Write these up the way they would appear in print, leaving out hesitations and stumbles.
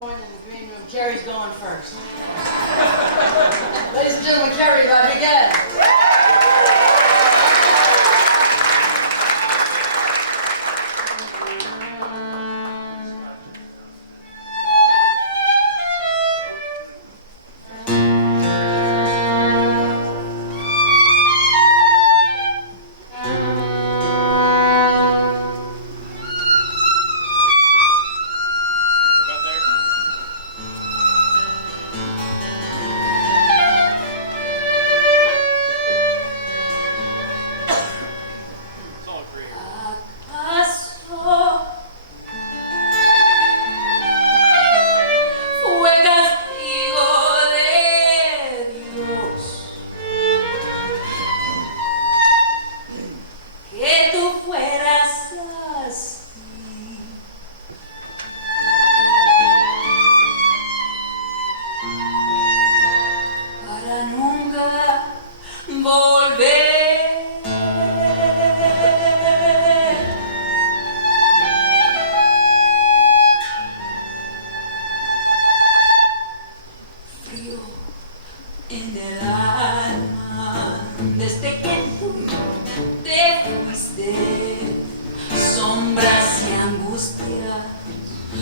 In the green room, Carrie's going first. Ladies and gentlemen, Carrie Rodriquez.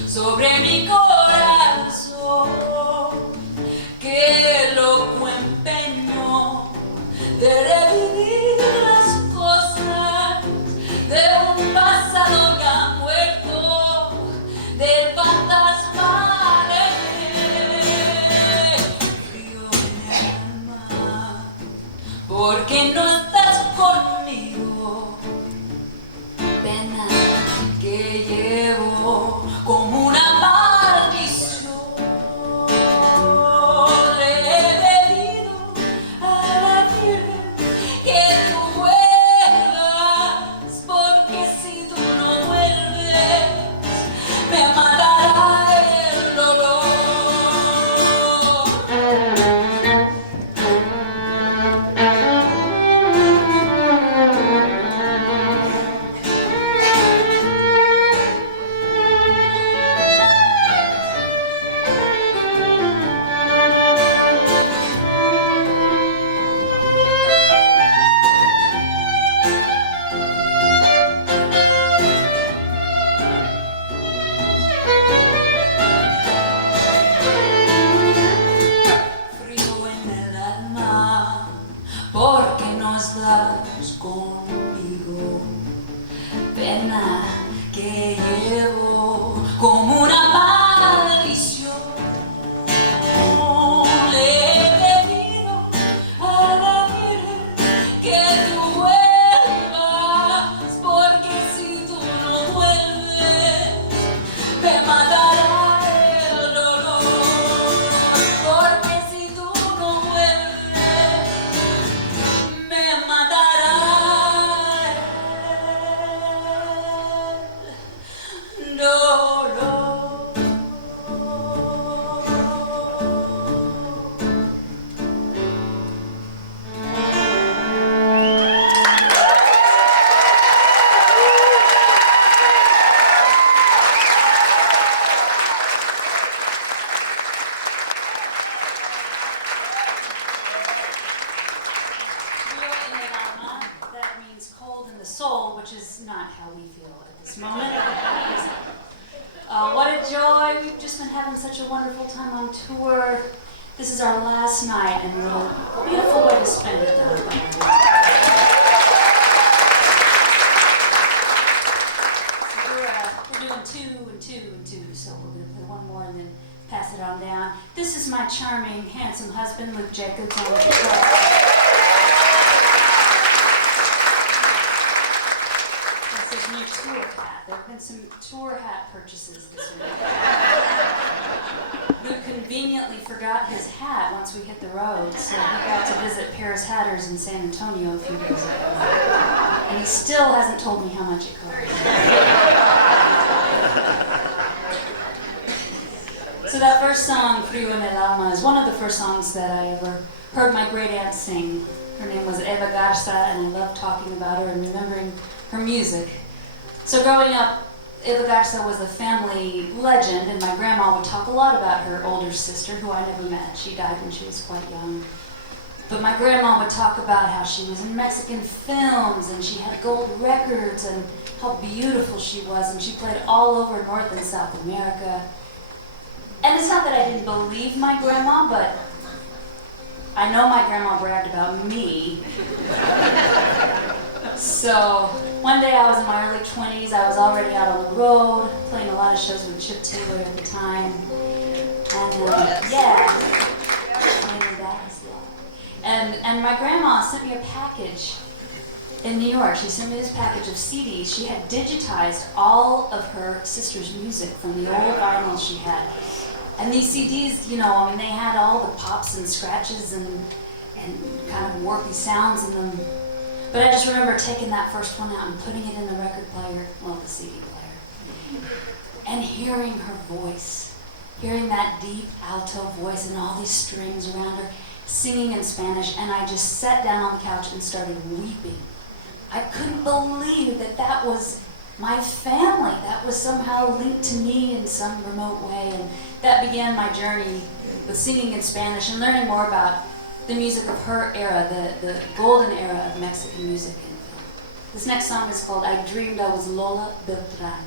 Sobre mi corazón, qué loco empeño de revivir las cosas de un pasado ya muerto, del fantasma de frío en el alma, porque no estás conmigo, pena que llevo como una maldición. Le he pedido a la Virgen que tú vuelvas, porque si tú no vuelves me matará el dolor. Porque no estás conmigo, pena que llevo como una maldición. Le he pedido a la Virgen que tú vuelvas, porque si tú no vuelves me matará el dolor, porque si tú no vuelves me matará el dolor. That means cold in the soul, which is not how we feel at this moment. What a joy. We've just been having such a wonderful time on tour. This is our last night, and what a beautiful way to spend it. We're doing 2 and 2 and 2, so we're going to play one more and then pass it on down. This is my charming, handsome husband, Luke Jacobs, on the guitar. His new tour hat. There have been some tour hat purchases this week. Luke conveniently forgot his hat once we hit the road, so he got to visit Paris Hatters in San Antonio a few days ago. And he still hasn't told me how much it cost. So that first song, Frío en el Alma, is one of the first songs that I ever heard my great aunt sing. Her name was Eva Garza, and I love talking about her and remembering her music. So growing up, Eva Garza was a family legend, and my grandma would talk a lot about her older sister, who I never met. She died when she was quite young. But my grandma would talk about how she was in Mexican films, and she had gold records, and how beautiful she was, and she played all over North and South America. And it's not that I didn't believe my grandma, but I know my grandma bragged about me. So one day I was in my early 20s, I was already out on the road, playing a lot of shows with Chip Taylor at the time. And And my grandma sent me a package in New York. She sent me this package of CDs. She had digitized all of her sister's music from the old vinyls she had. And these CDs, you know, I mean, they had all the pops and scratches and kind of warpy sounds in them. But I just remember taking that first one out and putting it in the record player, well, the CD player, and hearing her voice, hearing that deep alto voice and all these strings around her, singing in Spanish, and I just sat down on the couch and started weeping. I couldn't believe that that was my family. That was somehow linked to me in some remote way, and that began my journey with singing in Spanish and learning more about the music of her era, the golden era of Mexican music. This next song is called I Dreamed I Was Lola Beltran.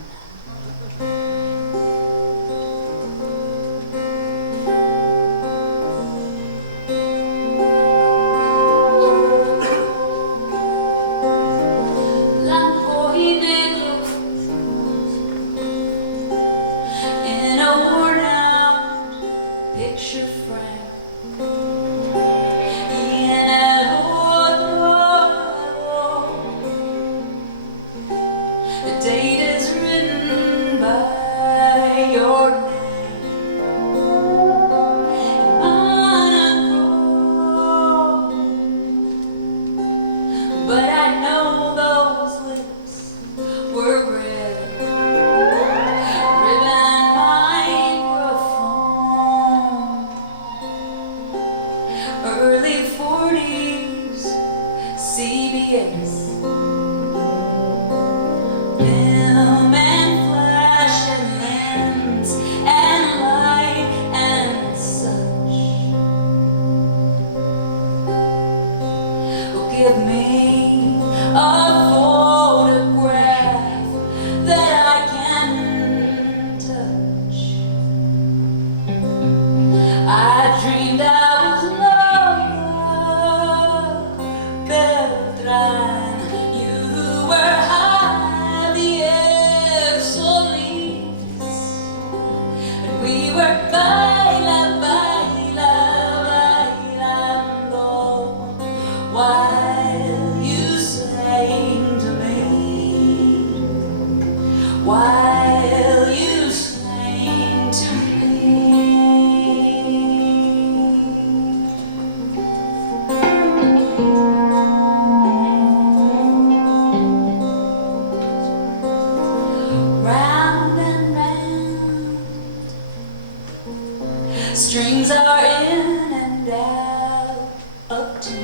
Strings are in and out of tune.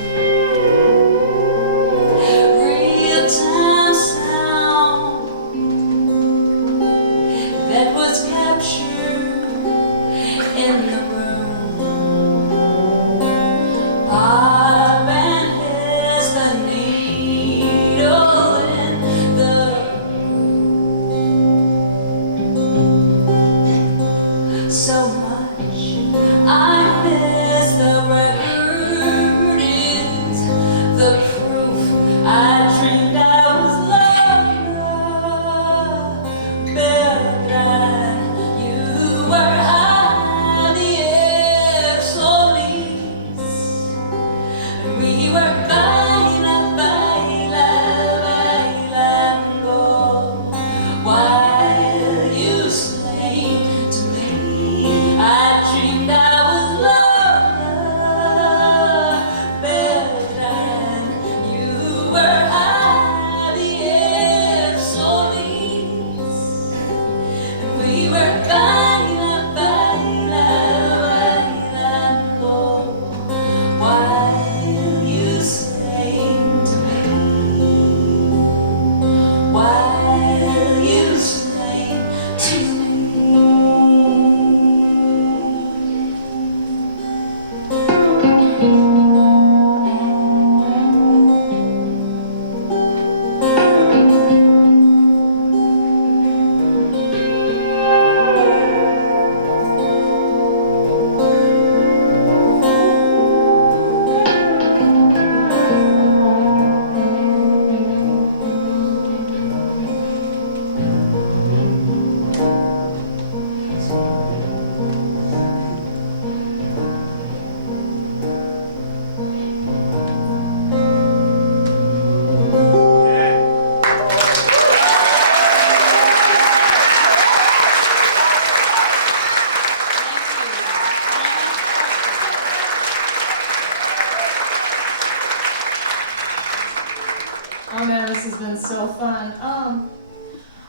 Real-time sound that was captured in the room. Pop and hiss the needle in the groove. So much I miss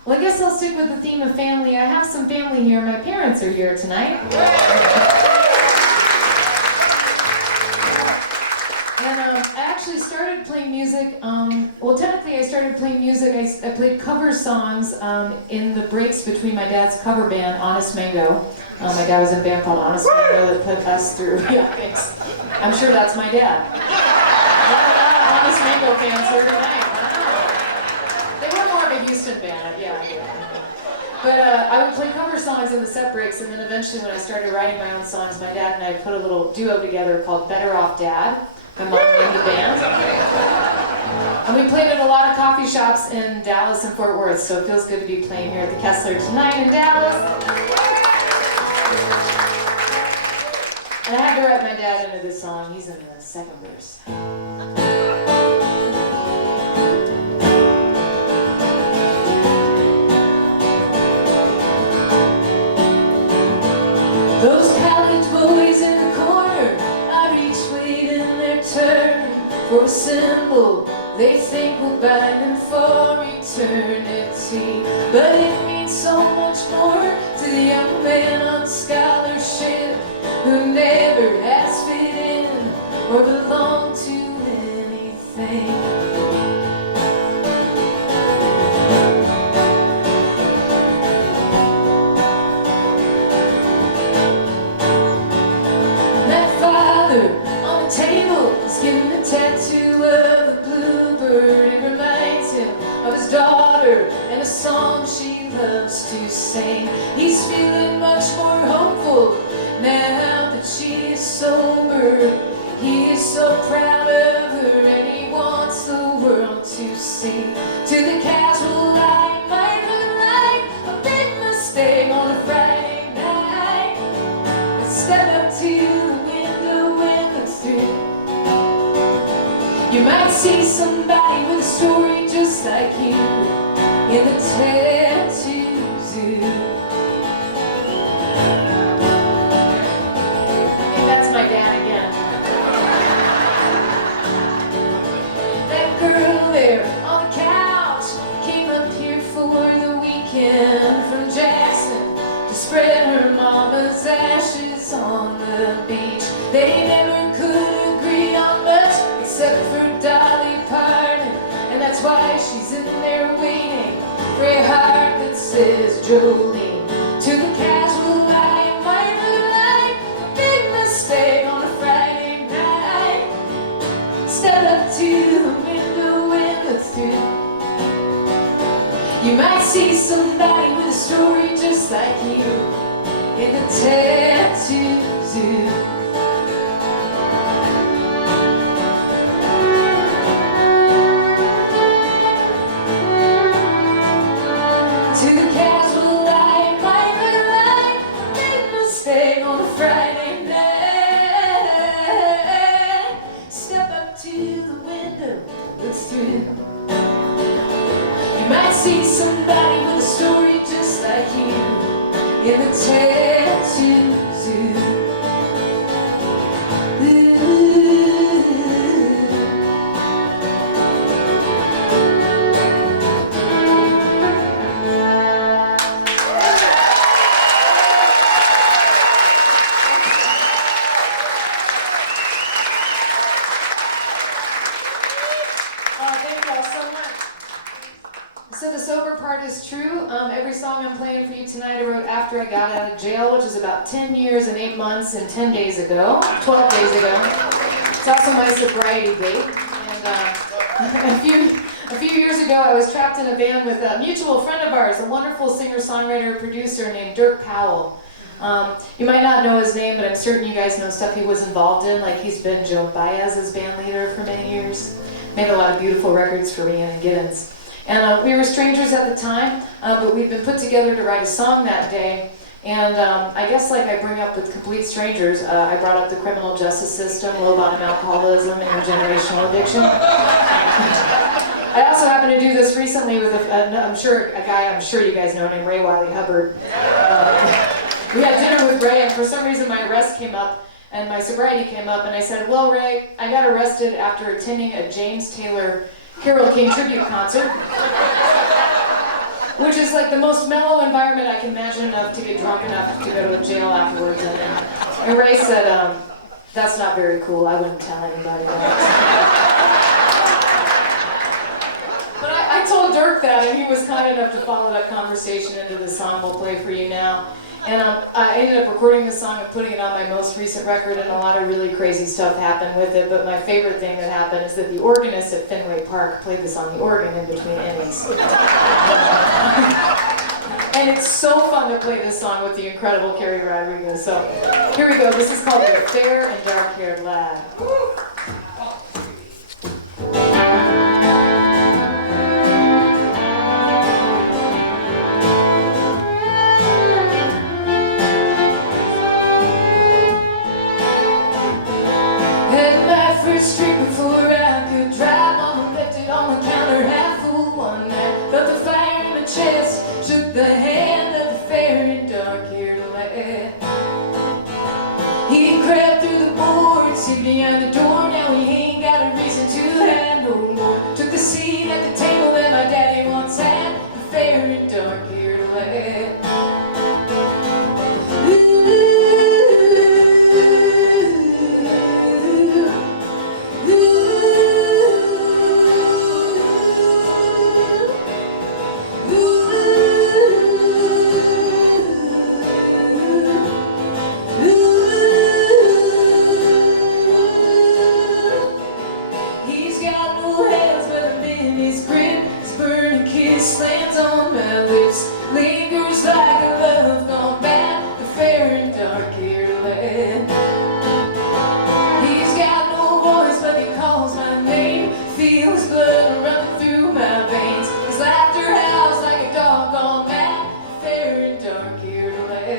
Well, I guess I'll stick with the theme of family. I have some family here. My parents are here tonight. And I actually started playing music, well, technically I started playing music, I played cover songs in the breaks between my dad's cover band, Honest Mango. My dad was in a band called Honest Mango that put us through, yeah, thanks. I'm sure that's my dad. A lot of Honest Mango fans here tonight. Wow. They were more of a Houston band, yeah. But I would play cover songs in the set breaks, and then eventually when I started writing my own songs, my dad and I put a little duo together called Better Off Dad. My mom named the band. And we played at a lot of coffee shops in Dallas and Fort Worth, so it feels good to be playing here at the Kessler tonight in Dallas. And I had to write my dad into this song. He's in the second verse. Those college boys in the corner are each waiting their turn for a symbol they think will bind them for eternity. But it means so much more to the young man on scholarship who never has fit in or belonged to anything. Getting a tattoo of a bluebird. It reminds him of his daughter and a song she loves to sing. He's feeling much more hopeful now that she is sober. He is so proud of her and he wants the world to see. To the casual eye, it might look like a big mistake on a Friday night, but step up to the window and look through. You might see somebody with a story just like you in the tattoo zoo. And that's my dad again. That girl there on the couch came up here for the weekend from Jackson to spread her mama's ashes on the beach. They never could agree on much except for Dolly Parton, and that's why she's in there waiting for a heart that says Jolene. To the casual eye, it might look like a big mistake on a Friday night. Step up to the window and look through. You might see somebody with a story just like you in the tattoo zoo. To the casual eye, it might look like a big mistake on a Friday night. Step up to the window, look through. You might see somebody with a story just like you in the tattoo zoo. So the sober part is true. Every song I'm playing for you tonight I wrote after I got out of jail, which is about 10 years and 8 months and 10 days ago, 12 days ago. It's also my sobriety date. And a few years ago I was trapped in a van with a mutual friend of ours, a wonderful singer-songwriter producer named Dirk Powell. You might not know his name, but I'm certain you guys know stuff he was involved in, like he's been Joe Baez's band leader for many years. Made a lot of beautiful records for Rhiannon Giddens. And we were strangers at the time, but we'd been put together to write a song that day. And I guess like I bring up with complete strangers, I brought up the criminal justice system, low bottom alcoholism, and generational addiction. I also happened to do this recently with a guy I'm sure you guys know named Ray Wiley Hubbard. We had dinner with Ray, and for some reason my arrest came up, and my sobriety came up, and I said, well, Ray, I got arrested after attending a James Taylor Carole King tribute concert. which is like the most mellow environment I can imagine enough to get drunk enough to go to a jail afterwards. And Ray said, that's not very cool. I wouldn't tell anybody that. But I told Dirk that, and he was kind enough to follow that conversation into the song we'll play for you now. And I ended up recording this song and putting it on my most recent record, and a lot of really crazy stuff happened with it. But my favorite thing that happened is that the organist at Fenway Park played this on the organ in between innings. And it's so fun to play this song with the incredible Carrie Rodriquez. So here we go. This is called The Fair and Dark-Haired Lad. Street before I could drive on, left it on the counter half full one night. Felt the fire in my chest, shook the hand of the fair and dark-haired lad. He crept through the boards, hid behind the door. Now he ain't got a reason to hide no more. Took the seat at the table that my daddy once had, the fair and dark-haired lad. Slams on my lips, lingers like a love gone bad, the fair and dark-haired lad. He's got no voice, but he calls my name, feels blood running through my veins. His laughter howls like a dog gone mad, the fair and dark-haired lad.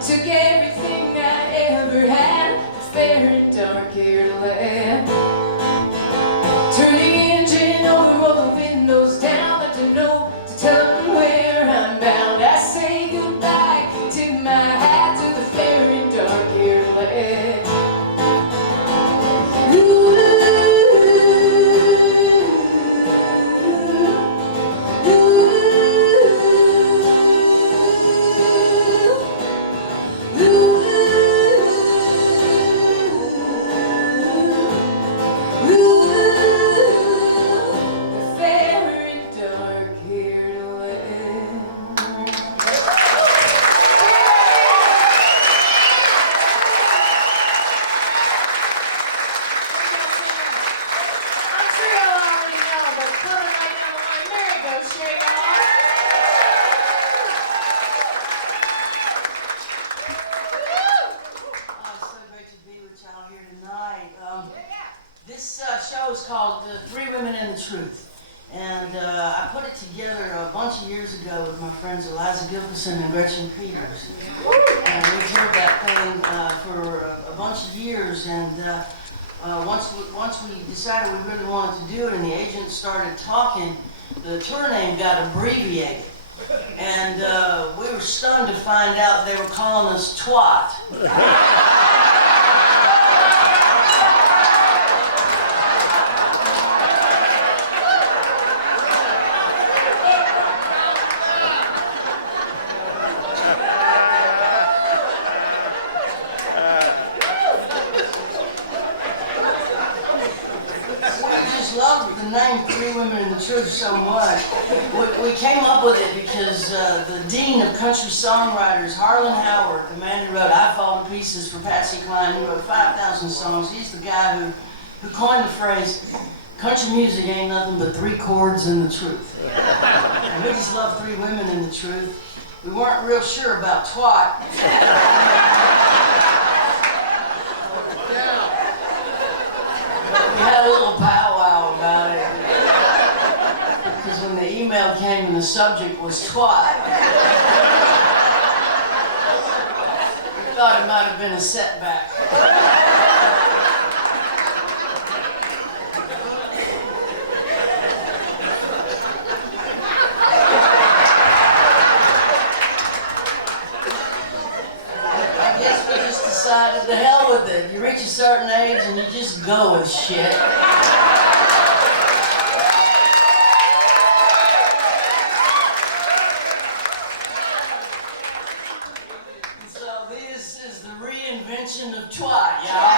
Took everything I ever had, the fair and dark-haired lad. Turn the engine over, roll the windows down, let you know to tell them where I'm bound. I say goodbye, tip my hat to the fair and dark-haired lad. This show is called Three Women and the Truth. And I put it together a bunch of years ago with my friends Eliza Gilkison and Gretchen Peters. And we toured that thing for a bunch of years. And once we decided we really wanted to do it and the agent started talking, the tour name got abbreviated. And we were stunned to find out they were calling us Twat. the name Three Women in the Truth so much. We came up with it because the dean of country songwriters, Harlan Howard, the man who wrote I Fall to Pieces for Patsy Cline, who wrote 5,000 songs, he's the guy who coined the phrase, country music ain't nothing but three chords and the truth. And we just love three women in the truth. We weren't real sure about twat. We had a little powwow about it. Because when the email came and the subject was twat, we thought it might have been a setback. I guess we just decided to hell with it. You reach a certain age and you just go with shit. So this is the reinvention of twat, y'all.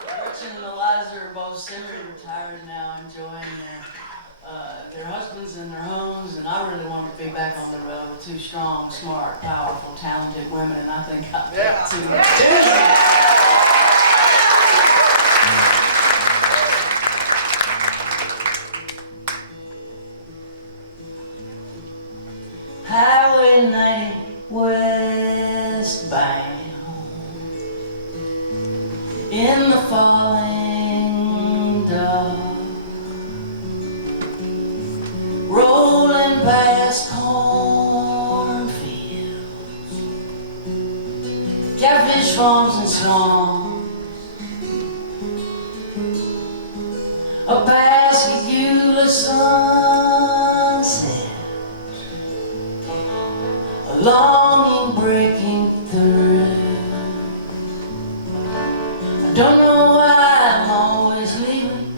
Gretchen and Eliza are both semi-retired now, enjoying their husbands and their homes, and I really wanted to be back on the road with two strong, smart, powerful, talented women, and I think I picked two doozies. Highway 90 westbound in the falling dark, rolling past cornfields, catfish farms and swamps, a Pascagoula sunset, a longing breaking through. I don't know why I'm always leaving.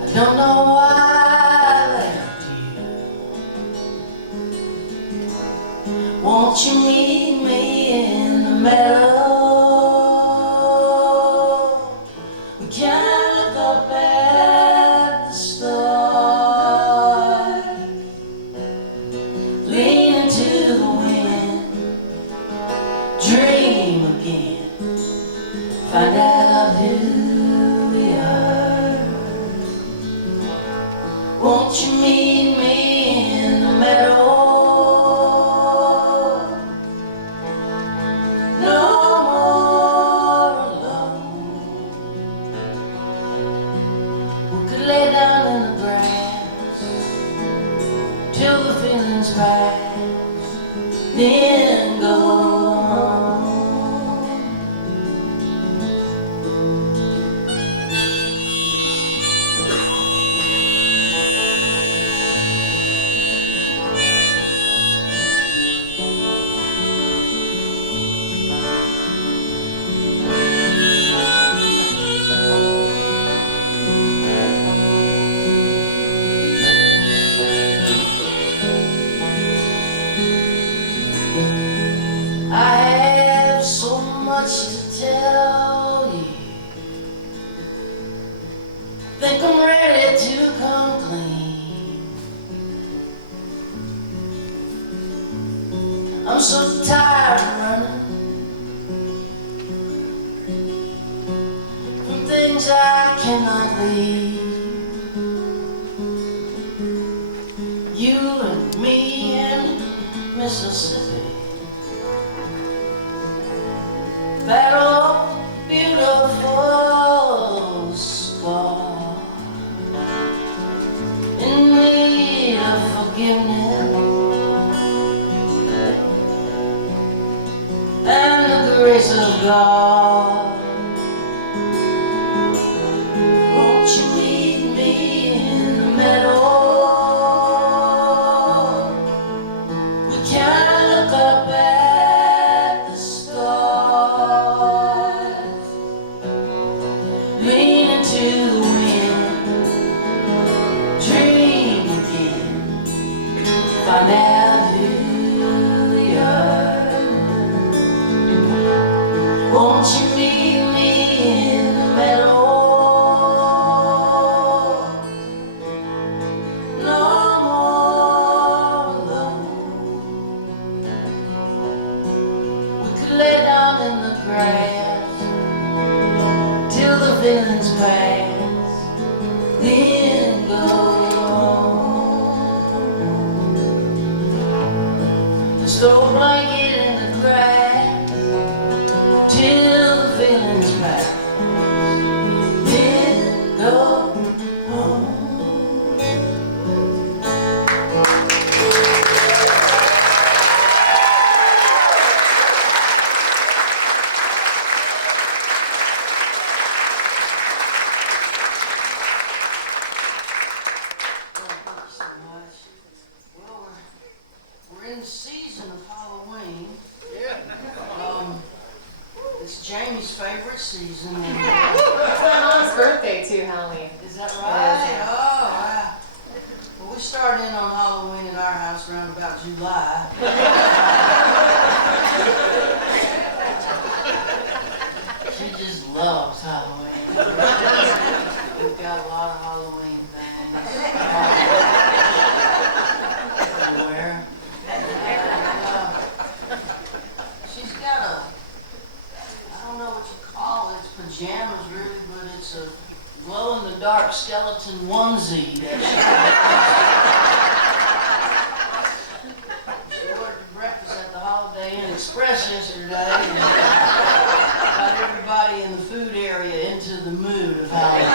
I don't know why I left you. Won't you meet me in the meadow? We can look up at the stars, lean into the wind, dream again, find out who we are. Won't you meet me in the meadow? No more alone. We could lay down in the grass till the feelings pass, then go home. I have so much to tell you. Think I'm ready to come clean. I'm so tired of running from things I cannot leave. You and me in Mississippi, that old beautiful scar, in need of forgiveness and the grace of God. Won't you meet me in the meadow? We can look up at the stars, lean into the wind, dream again, find out who we are. Store blanket in the grass till the feelings pass. Then go home. We're in the season of Halloween. It's Jaime's favorite season. And, It's my mom's birthday too, Halloween. is that It right? is, yeah. Oh, wow. Well, we start in on Halloween at our house around about July. She just loves Halloween. We've got a lot of Halloween things. Everywhere. She's got a, I don't know what you call it, it's pajamas really, but it's a glow-in-the-dark skeleton onesie that she wore to breakfast at the Holiday Inn Express yesterday and got everybody in the food area into the mood of Halloween.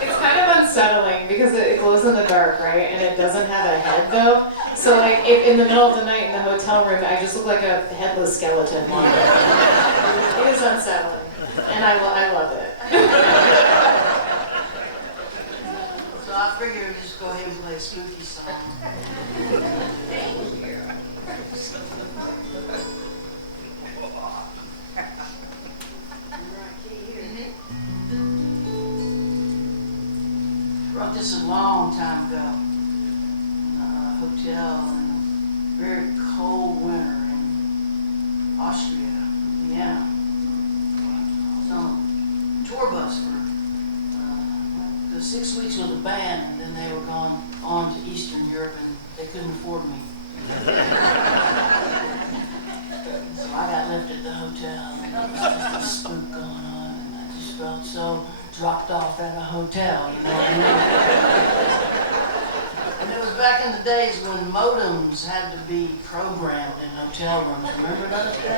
It's kind of unsettling because it glows in the dark, right? And it doesn't have a head though. So like if in the middle of the night in the hotel room, I just look like a headless skeleton. It is unsettling, and I love it. So I figured we'd just go ahead and play a spooky song. Wrote this a long time ago in a hotel in a very cold winter in Austria, Vienna. I was on a tour bus for 6 weeks with a band, and then they were gone on to Eastern Europe, and they couldn't afford me. So I got left at the hotel. There was just a spook going on, and I just felt so dropped off at a hotel, you know what I mean? And it was back in the days when modems had to be programmed in hotel rooms. Remember those days? You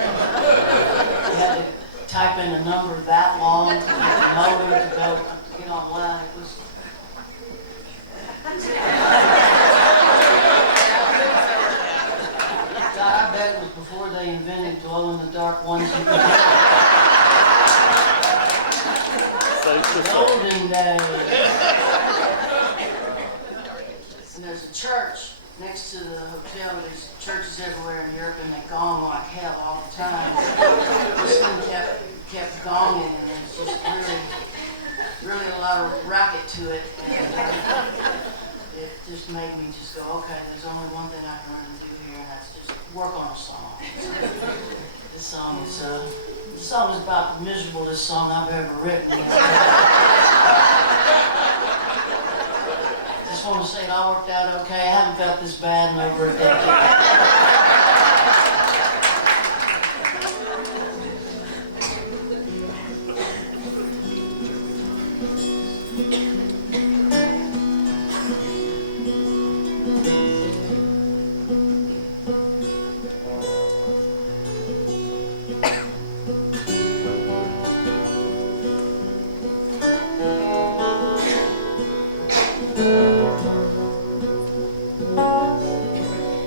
had to type in a number that long to get the modem to go to get online. It was. God, I bet it was before they invented glow-in-the-dark ones. Golden days. And there's a church next to the hotel. There's churches everywhere in Europe, and they gong like hell all the time. This thing kept gonging, and it's just really a lot of racket to it. And it just made me just go, okay, there's only one thing I can really do here, and that's just work on a song. This song is about the miserableest song I've ever written. Just want to say it all worked out okay. I haven't felt this bad in over a decade.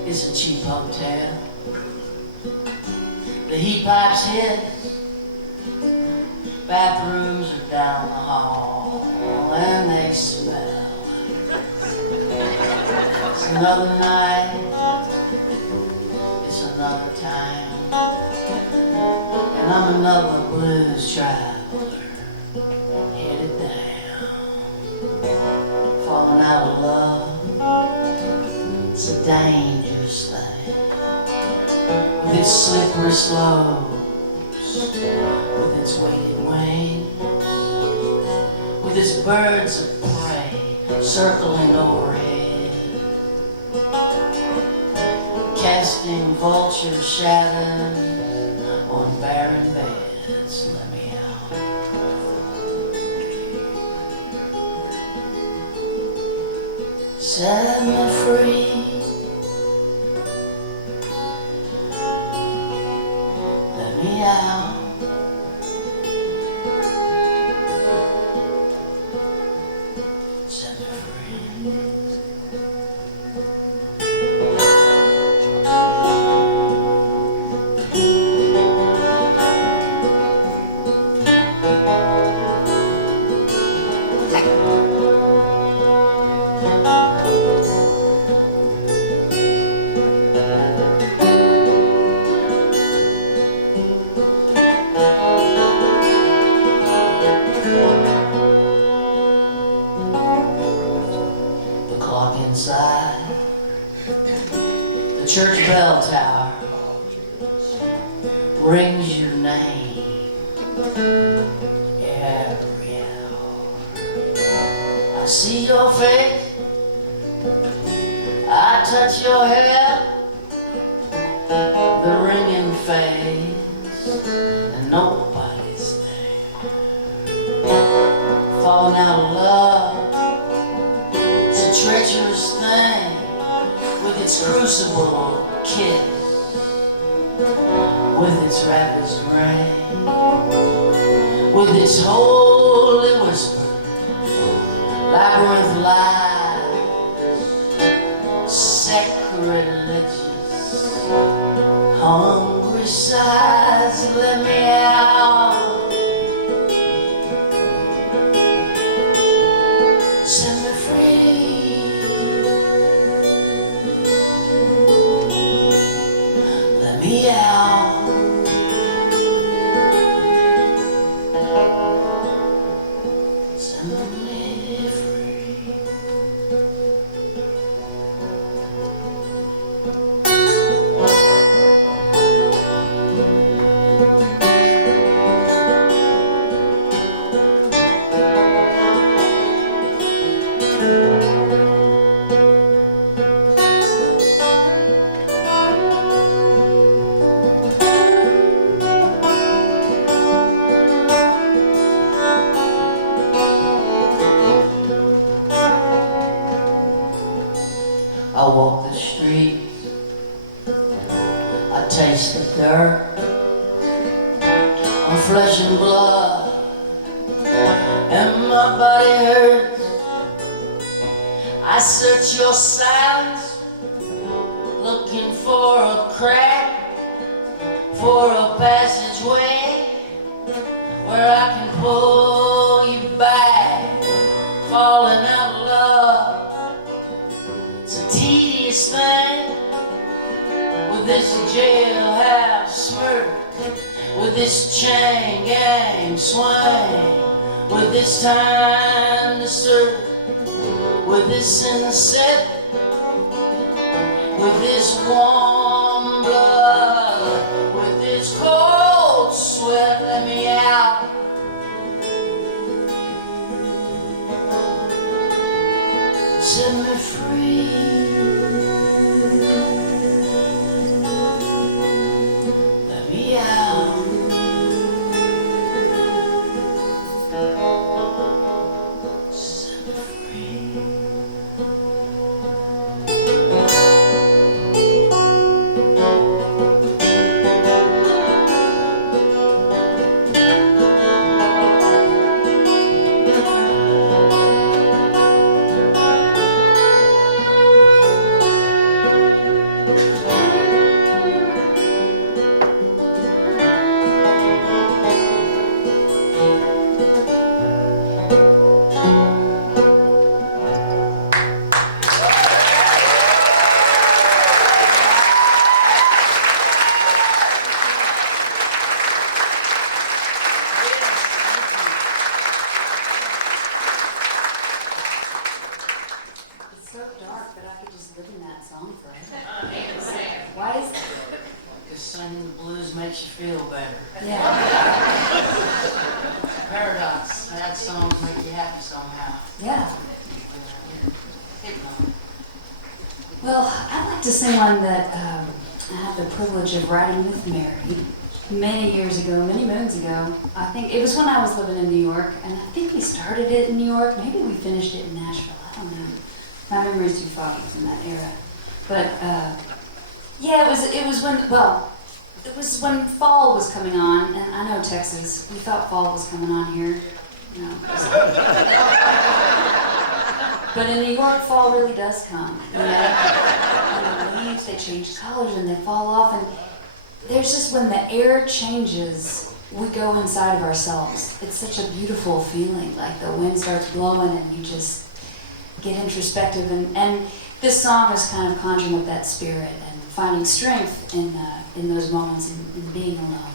It's a cheap hotel. The heat pipes hit. Bathrooms are down the hall, and they smell. It's another night. It's another time. And I'm another blues traveler, headed down, falling out of love. It's a dangerous thing, with its slippery slopes, with its weighted wings, with its birds of prey circling overhead, casting vulture shadows on barren beds. Let me out. set me free. Let me out. Set me free. The clock inside the church bell tower rings your name every hour. I see your face, I touch your hair, the ringing fades, and nobody's there. Falling out of love, it's a treacherous thing with its crucible kiss, with its rapid rain, with its holy whisper, labyrinth lies, sacrilegious, hungry sighs. Let me out. Set me free. Let me out. Set me free. I walk the streets, I taste the dirt on flesh and blood, and my body hurts. I search your silence, looking for a crack, for a passageway where I can pull you back. Falling out of love, it's a tedious thing, with this jailhouse smirk, with this chain gang swing, with this time to serve, with this sunset, with this warm blood, with this cold sweat. Let me out. Set me free. Let me out. Set me free. It's so dark that I could just live in that song forever. Why is that? Because singing the blues makes you feel better. Yeah. Paradox. Sad songs make you happy somehow. Yeah. Hit one. Well, I'd like to sing one that I had the privilege of writing with Mary many years ago, many moons ago. I think it was when I was living in New York, and I think we started it in New York. Maybe we finished it in Nashville. I don't know. My memory's too foggy from that era. But yeah, it was when fall was coming on, and I know Texas, we thought fall was coming on here. You know, but in New York, fall really does come. You know? And the leaves, they change colors and they fall off, and there's just when the air changes, we go inside of ourselves. It's such a beautiful feeling, like the wind starts blowing and you just get introspective, and this song is kind of conjuring up that spirit and finding strength in those moments in being alone.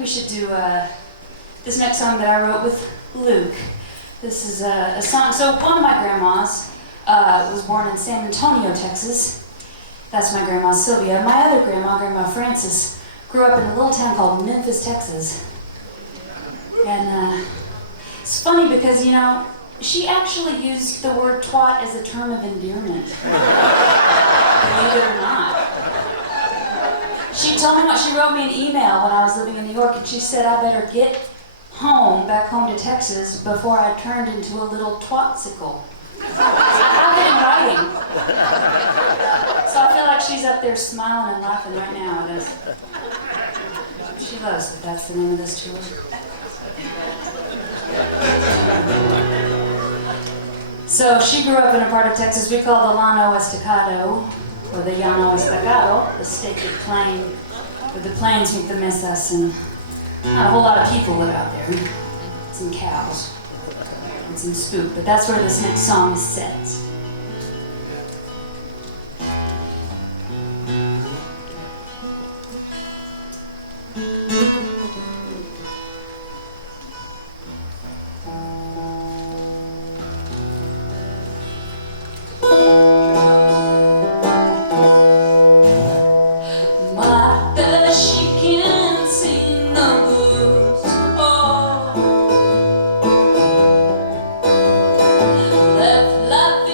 we should do this next song that I wrote with Luke. This is a song. So one of my grandmas was born in San Antonio, Texas. That's my grandma Sylvia. My other grandma, Grandma Frances, grew up in a little town called Memphis, Texas. And it's funny because, you know, she actually used the word twat as a term of endearment. Believe it or not. She told me she wrote me an email when I was living in New York, and she said I better get back home to Texas before I turned into a little twatsicle. I have it in writing. So I feel like she's up there smiling and laughing right now at us. She loves that that's the name of this tour. So she grew up in a part of Texas we call the Llano Estacado, or the Llano Estacado, the staked plain, where the plains meet the mesas, and not a whole lot of people live out there. Some cows and some spook, but that's where this next song is set. Left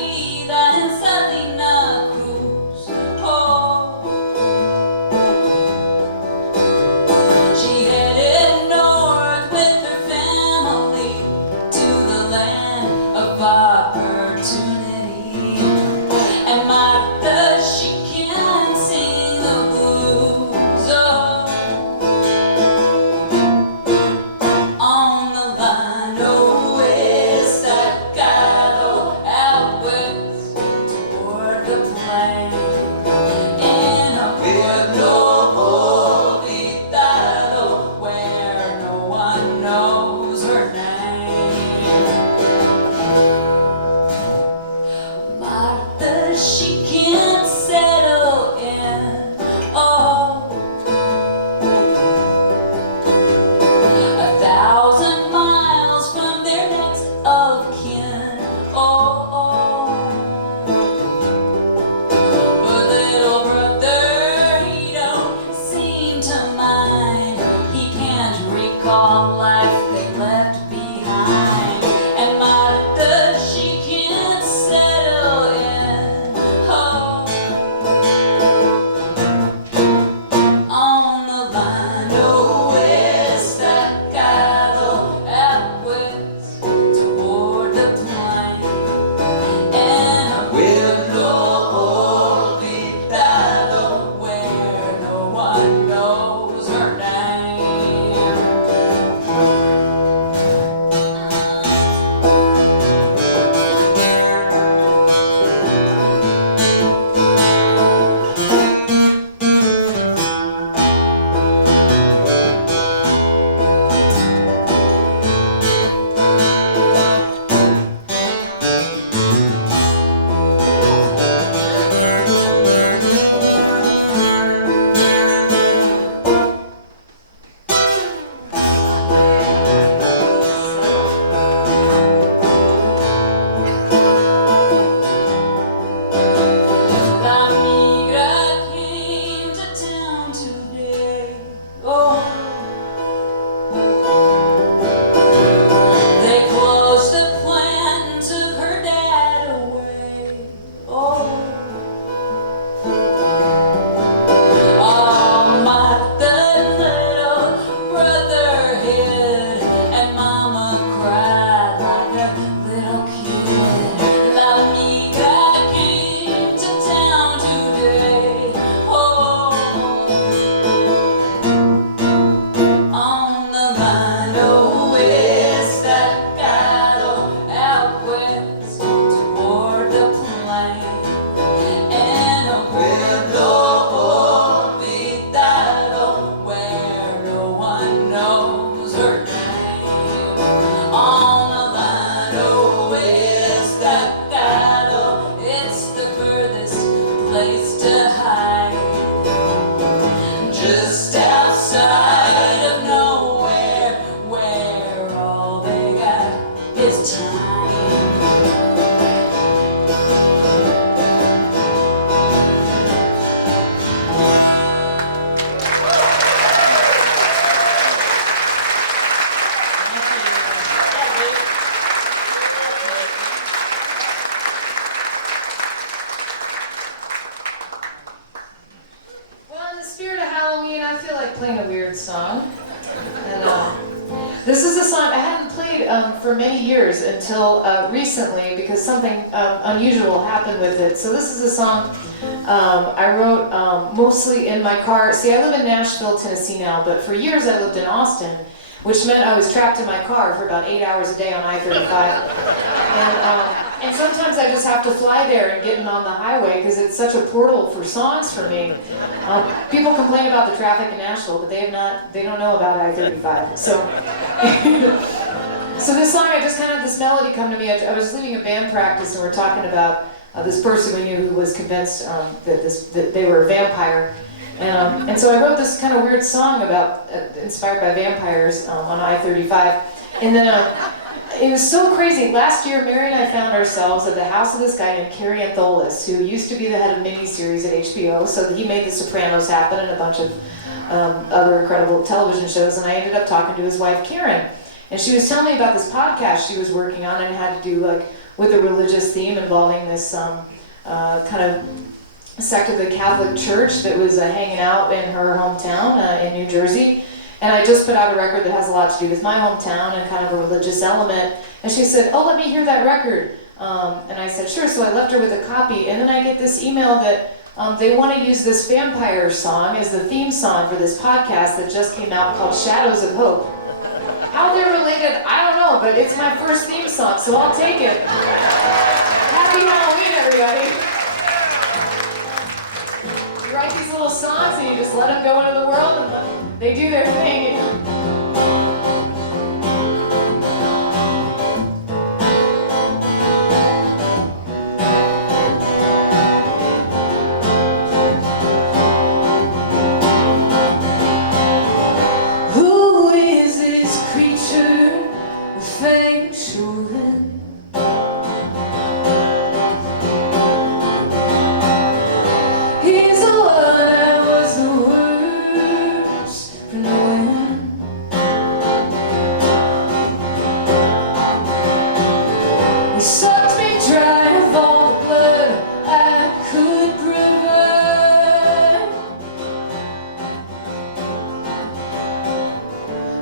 feel like playing a weird song. And this is a song I hadn't played for many years until recently because something unusual happened with it. So this is a song I wrote mostly in my car. See, I live in Nashville, Tennessee now, but for years I lived in Austin, which meant I was trapped in my car for about 8 hours a day on I-35. And sometimes I just have to fly there and get in on the highway because it's such a portal for songs for me. People complain about the traffic in Nashville, but they don't know about I-35. So, so this song, I just kind of had this melody come to me. I was leaving a band practice and we're talking about this person we knew who was convinced that they were a vampire. And so I wrote this kind of weird song about, inspired by vampires on I-35. And then it was so crazy. Last year, Mary and I found ourselves at the house of this guy named Carrie, who used to be the head of miniseries at HBO. So he made The Sopranos happen and a bunch of other incredible television shows. And I ended up talking to his wife, Karen. And she was telling me about this podcast she was working on and it had to do with a religious theme involving this kind of sect of the Catholic Church that was hanging out in her hometown in New Jersey. And I just put out a record that has a lot to do with my hometown and kind of a religious element. And she said, oh, let me hear that record. And I said, sure. So I left her with a copy. And then I get this email that they want to use this vampire song as the theme song for this podcast that just came out called Shadows of Hope. How they're related, I don't know, but it's my first theme song, so I'll take it. Happy Halloween, everybody. You write these little songs and you just let them go into the world and they do their thing. Who is this creature with fangs showing? He's the one I was the worst for knowing. He sucked me dry of all the blood I could provide.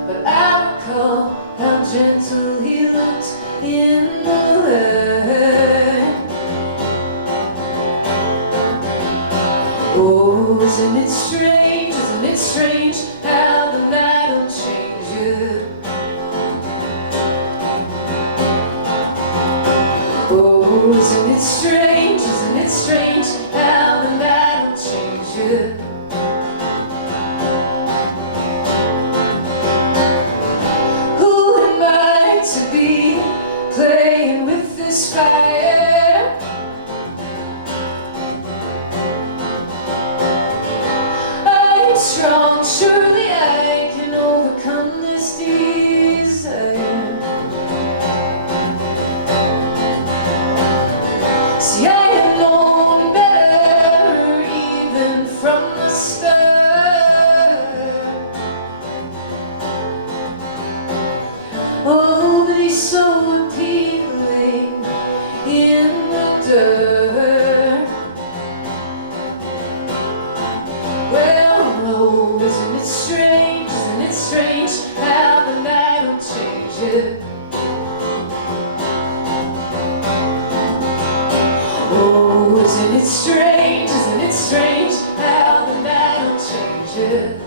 But I recall how gentle he looked in the light. Oh, isn't it strange how the night will change you? Oh, isn't it strange how the night will change you? Who am I to be playing with this fire? I'm strong, surely I can overcome this desire. See, I have known better even from the start. Oh, but he's so appealing in the dirt. Well, oh, isn't it strange how the night will change you? Oh, isn't it strange how the night will change you?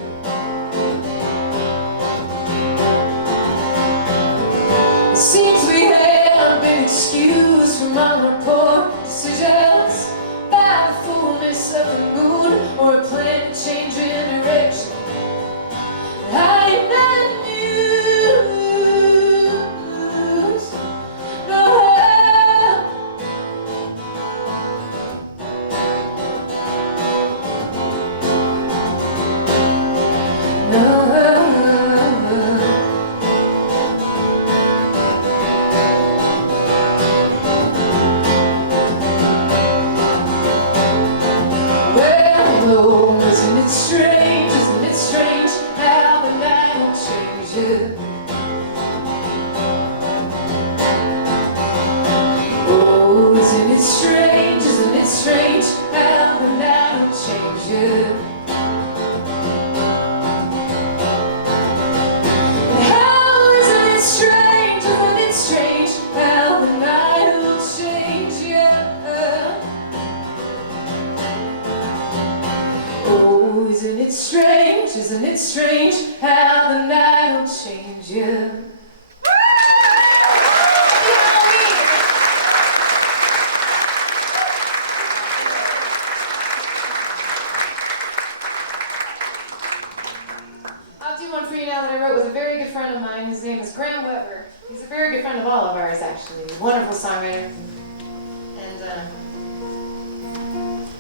It seems we had a big excuse from our poor decisions, by the fullness of the moon, or a plan to change in direction I never knew. No, well, isn't it strange how the night will change you? Oh, isn't it strange how the night will change you? isn't it strange how the night will change you? I'll do one for you now that I wrote with a very good friend of mine. His name is Graham Weber. He's a very good friend of all of ours, actually. Wonderful songwriter. And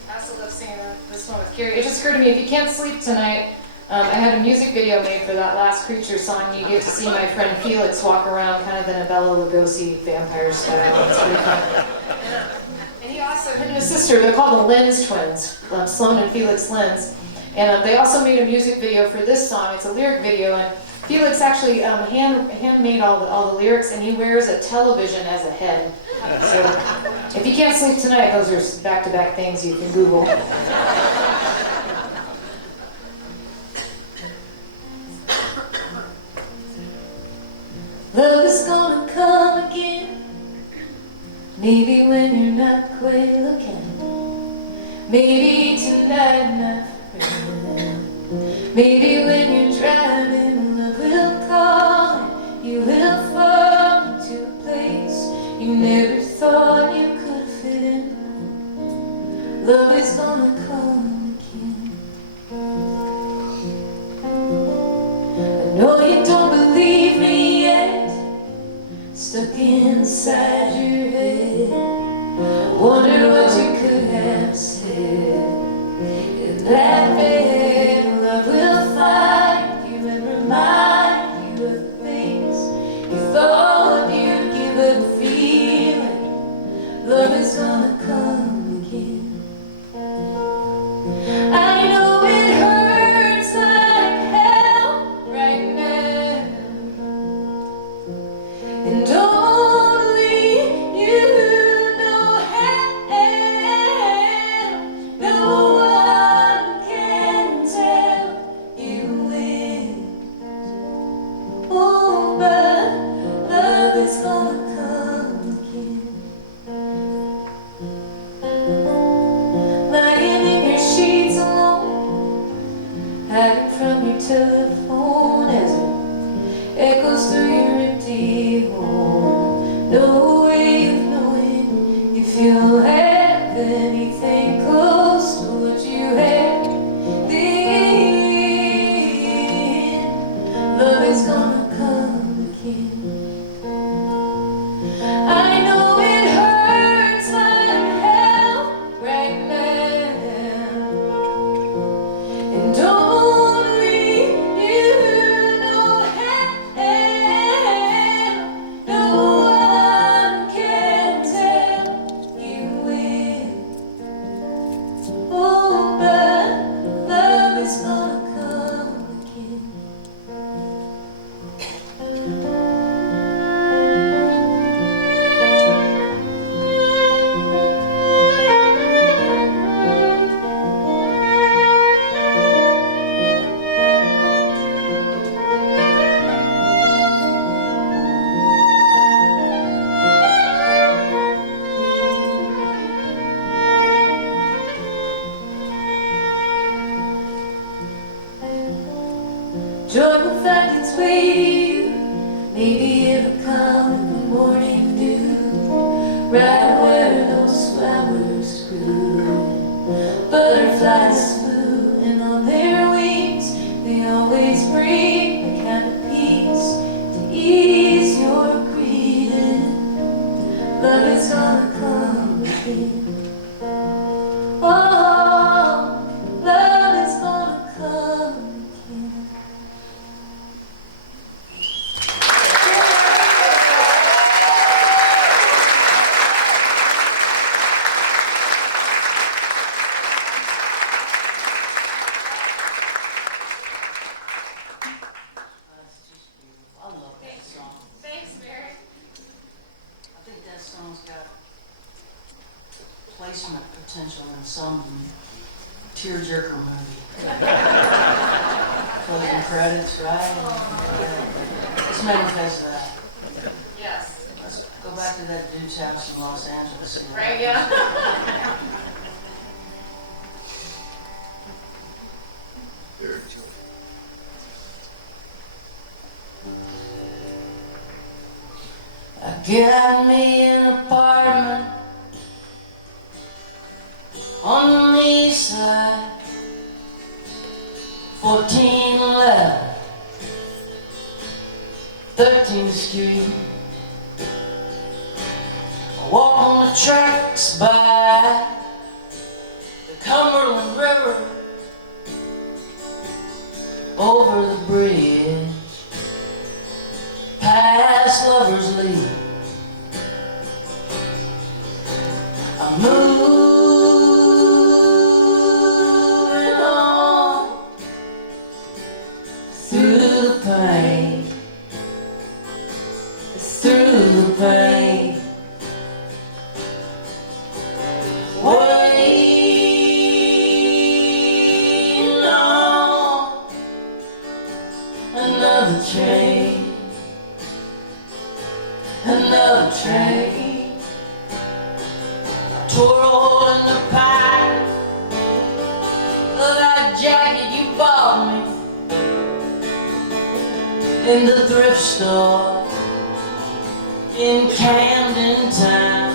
I also love singing this one with Carrie. It just occurred to me, if you can't sleep tonight, I had a music video made for that Last Creature song. You get to see my friend Felix walk around kind of in a Bela Lugosi vampire style. It's pretty fun. And he also, him and his sister, they're called the Lenz twins, Sloan and Felix Lenz. And they also made a music video for this song. It's a lyric video, and Felix actually handmade all the lyrics, and he wears a television as a head. So if you can't sleep tonight, those are back-to-back things you can Google. Love is gonna come again. Maybe when you're not quite looking. Maybe tonight, my friend. Maybe when you're driving, love will call. You will fall into a place you never thought you could fit in. Love is gonna come again. I know you don't believe me yet. Stuck inside your head. Wonder what you could have said. In that bed, love will find you and remind you of the things you thought you'd give up feeling. Love is gonna come again. I know it hurts like hell right now, and only you know how. No one can tell you when. Oh, but love is gonna come again. Lying in your sheets alone, hiding from your telephone as it echoes through your empty home. No way of knowing if you'll have anything close to what you had then. Love is gonna come again. I know it hurts like hell right now, and only you know how. No one can tell you when. Oh, but love is gonna come again. Joy will find its way to you. Maybe it'll come in the morning dew, right where those flowers grew. Butterflies flew, and on their wings they always bring the kind of peace to ease your grieving. Love is gonna come again. Oh, love is gonna come again. That's just beautiful. I love that song. Thanks, Mary. I think that song's got placement potential in some tearjerker movie. Closing credits, right? Let's make a face of that. Yes. Let's go back to that dude's house in Los Angeles. Right, yeah. Got me an apartment on the east side, 1411 13th Street. I walk on the tracks by the Cumberland River, over the bridge, past Lover's Leap. I'm moving on through the pain, through the pain, waiting on another train, another train. Tore a hole in the pack of that jacket you bought me in the thrift store in Camden Town.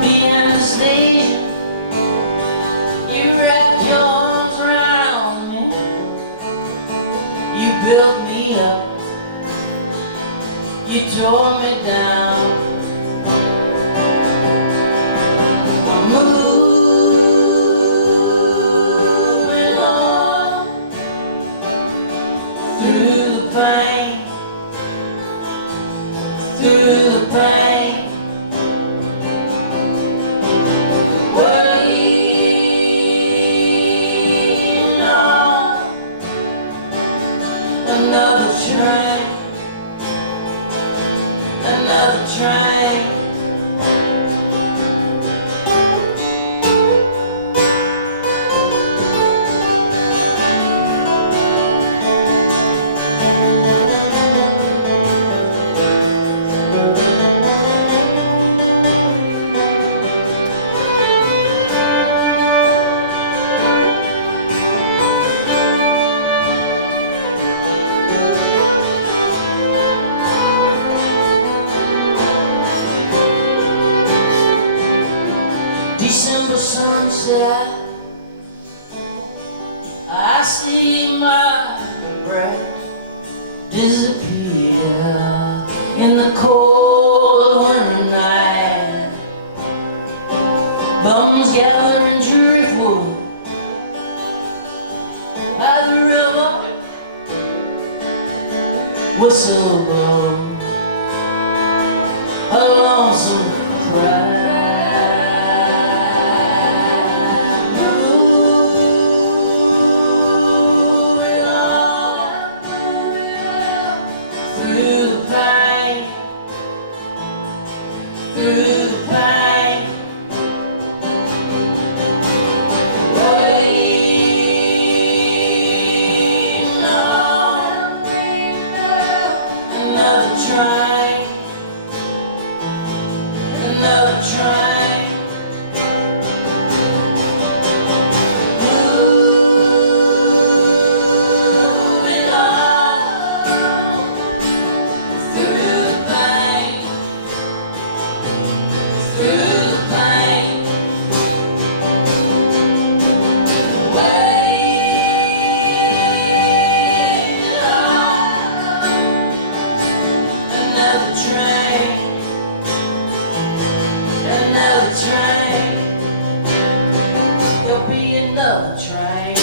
Behind the station, you wrapped your arms around me. You built me up, you tore me down. Moving on through the pain, through the pain, waiting on another train, another train. December sunset, I see my breath disappear in the cold winter night. Bums gathering driftwood by the river, whistle blows a lonesome cry. Through the pain, waiting on another train, another train. Moving on through the pain, through the pain, waiting on another train, another train. There'll be another train.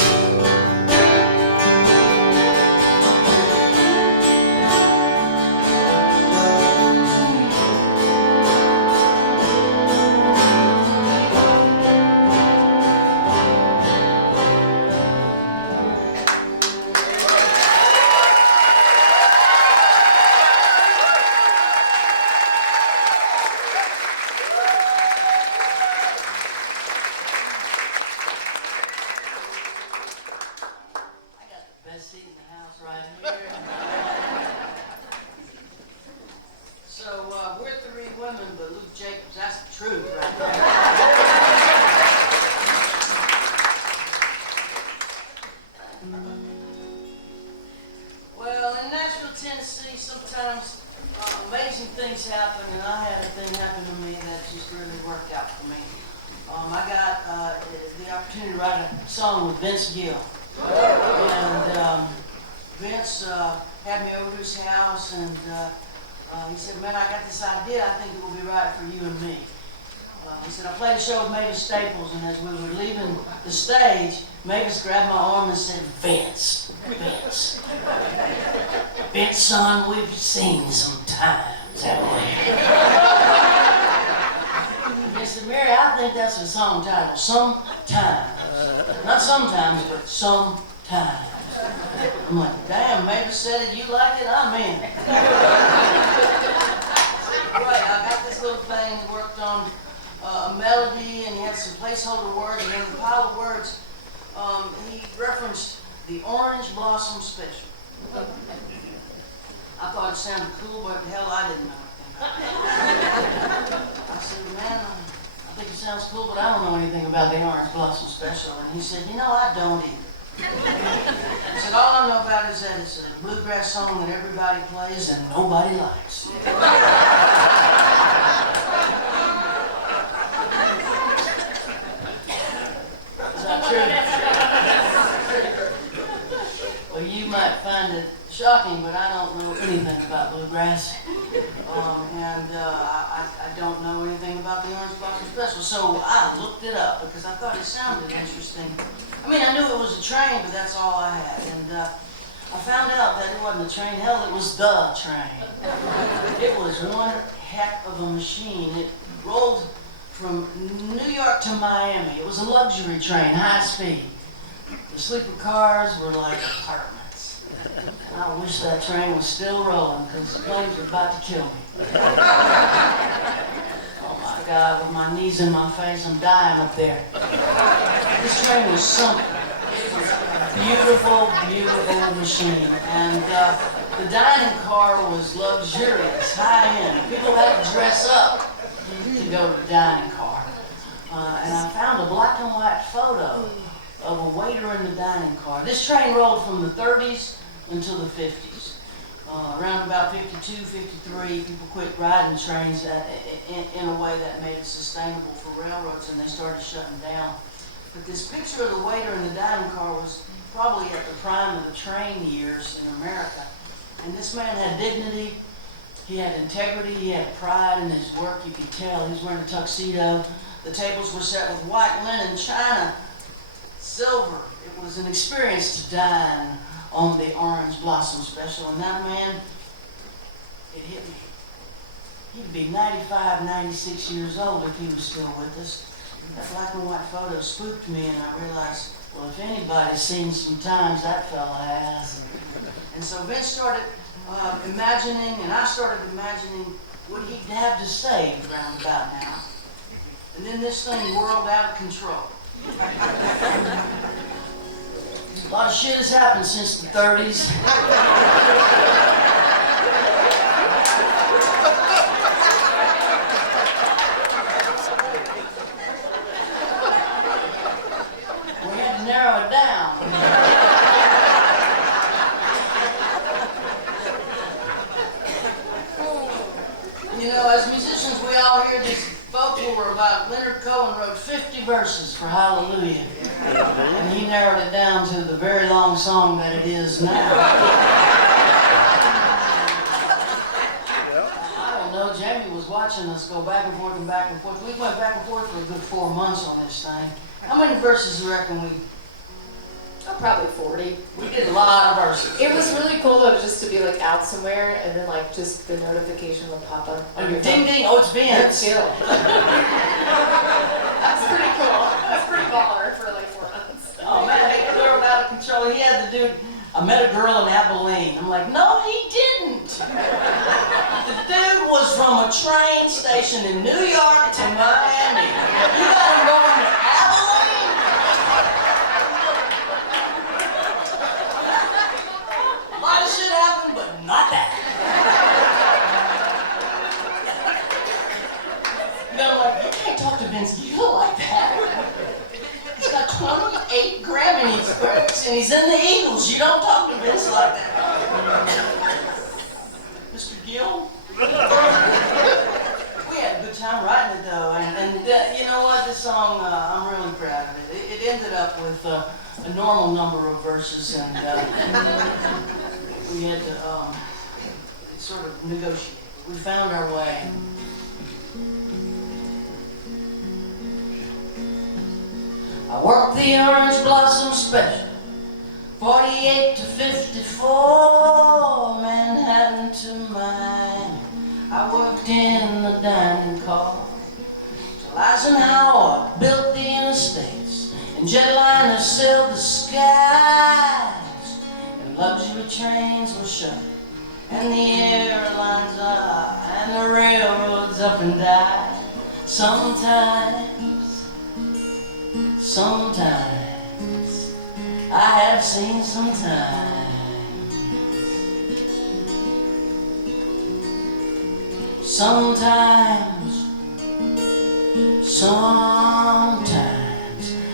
opportunity to write a song with Vince Gill. And Vince had me over to his house, and he said, man, I got this idea. I think it will be right for you and me. He said, I played a show with Mavis Staples, and as we were leaving the stage, Mavis grabbed my arm and said, Vince, son, we've seen some times, haven't we? And he said, Mary, I think that's a song title, Sometimes. Not sometimes, but sometimes. I'm like, damn, Mavis said it, you like it, I'm in. Right, I got this little thing, worked on a melody, and he had some placeholder words, and in the pile of words, he referenced the Orange Blossom Special. I thought it sounded cool, but hell, I didn't know anything about it. I said, man, I think it sounds cool, but I don't know anything about the Orange Blossom Special. And he said, you know, I don't either. He said, all I know about it is that it's a bluegrass song that everybody plays and nobody likes. Is that true? Well, you might find it shocking, but I don't know anything about bluegrass. I don't know anything about the Orange Blossom Special, so I looked it up because I thought it sounded interesting. I mean, I knew it was a train, but that's all I had. And I found out that it wasn't a train. Hell, it was the train. It was one heck of a machine. It rolled from New York to Miami. It was a luxury train, high speed. The sleeper cars were like apartments. And I wish that train was still rolling because the planes were about to kill me. Oh my God, with my knees in my face, I'm dying up there. This train was something. It was a beautiful, beautiful machine. And the dining car was luxurious, high-end. People had to dress up to go to the dining car. And I found a black and white photo of a waiter in the dining car. This train rolled from the 30s until the 50s. Around about 52, 53, people quit riding trains in a way that made it sustainable for railroads, and they started shutting down. But this picture of the waiter in the dining car was probably at the prime of the train years in America. And this man had dignity, he had integrity, he had pride in his work. You could tell he was wearing a tuxedo. The tables were set with white linen, china, silver. It was an experience to dine on the Orange Blossom Special. And that man, it hit me. He'd be 95, 96 years old if he was still with us. That black and white photo spooked me, and I realized, well, if anybody's seen some times, that fella has. And so Vince started imagining, and I started imagining what he'd have to say around about now. And then this thing whirled out of control. A lot of shit has happened since the 30s. We had to narrow it down. You know, as musicians, we all hear these folklore about Leonard Cohen wrote 50 verses for Hallelujah. And he narrowed it down to the very long song that it is now. I don't know, Jaimee was watching us go back and forth and back and forth. We went back and forth for a good 4 months on this thing. How many verses do you reckon we... Oh, probably 40. We did a lot of verses. It was really cool though, just to be like out somewhere and then like just the notification would pop up. Like ding ding, oh it's Vince. That's pretty cool. That's pretty baller for like 4 months. Oh man, he blew it out of control. He had the dude, I met a girl in Abilene. I'm like, no he didn't. The dude was from a train station in New York to Miami. You got him going to Abilene? A lot of shit happened, but not that. You know, like, you can't talk to Vince Gill like that. He's got 28 Grammys, and he's in the Eagles. You don't talk to Vince like that. Mr. Gill? We had a good time writing it, though. And you know what? This song, I'm really proud of it. It ended up with a normal number of verses, and we had to sort of negotiate. We found our way. I worked the Orange Blossom Special, 48 to 54, Manhattan to Miami. I worked in the dining car till Eisenhower built the interstates, and jetliners sailed the skies, and luxury trains were shut, and the airlines are, and the railroads up and died. Sometimes I have seen some time. Sometimes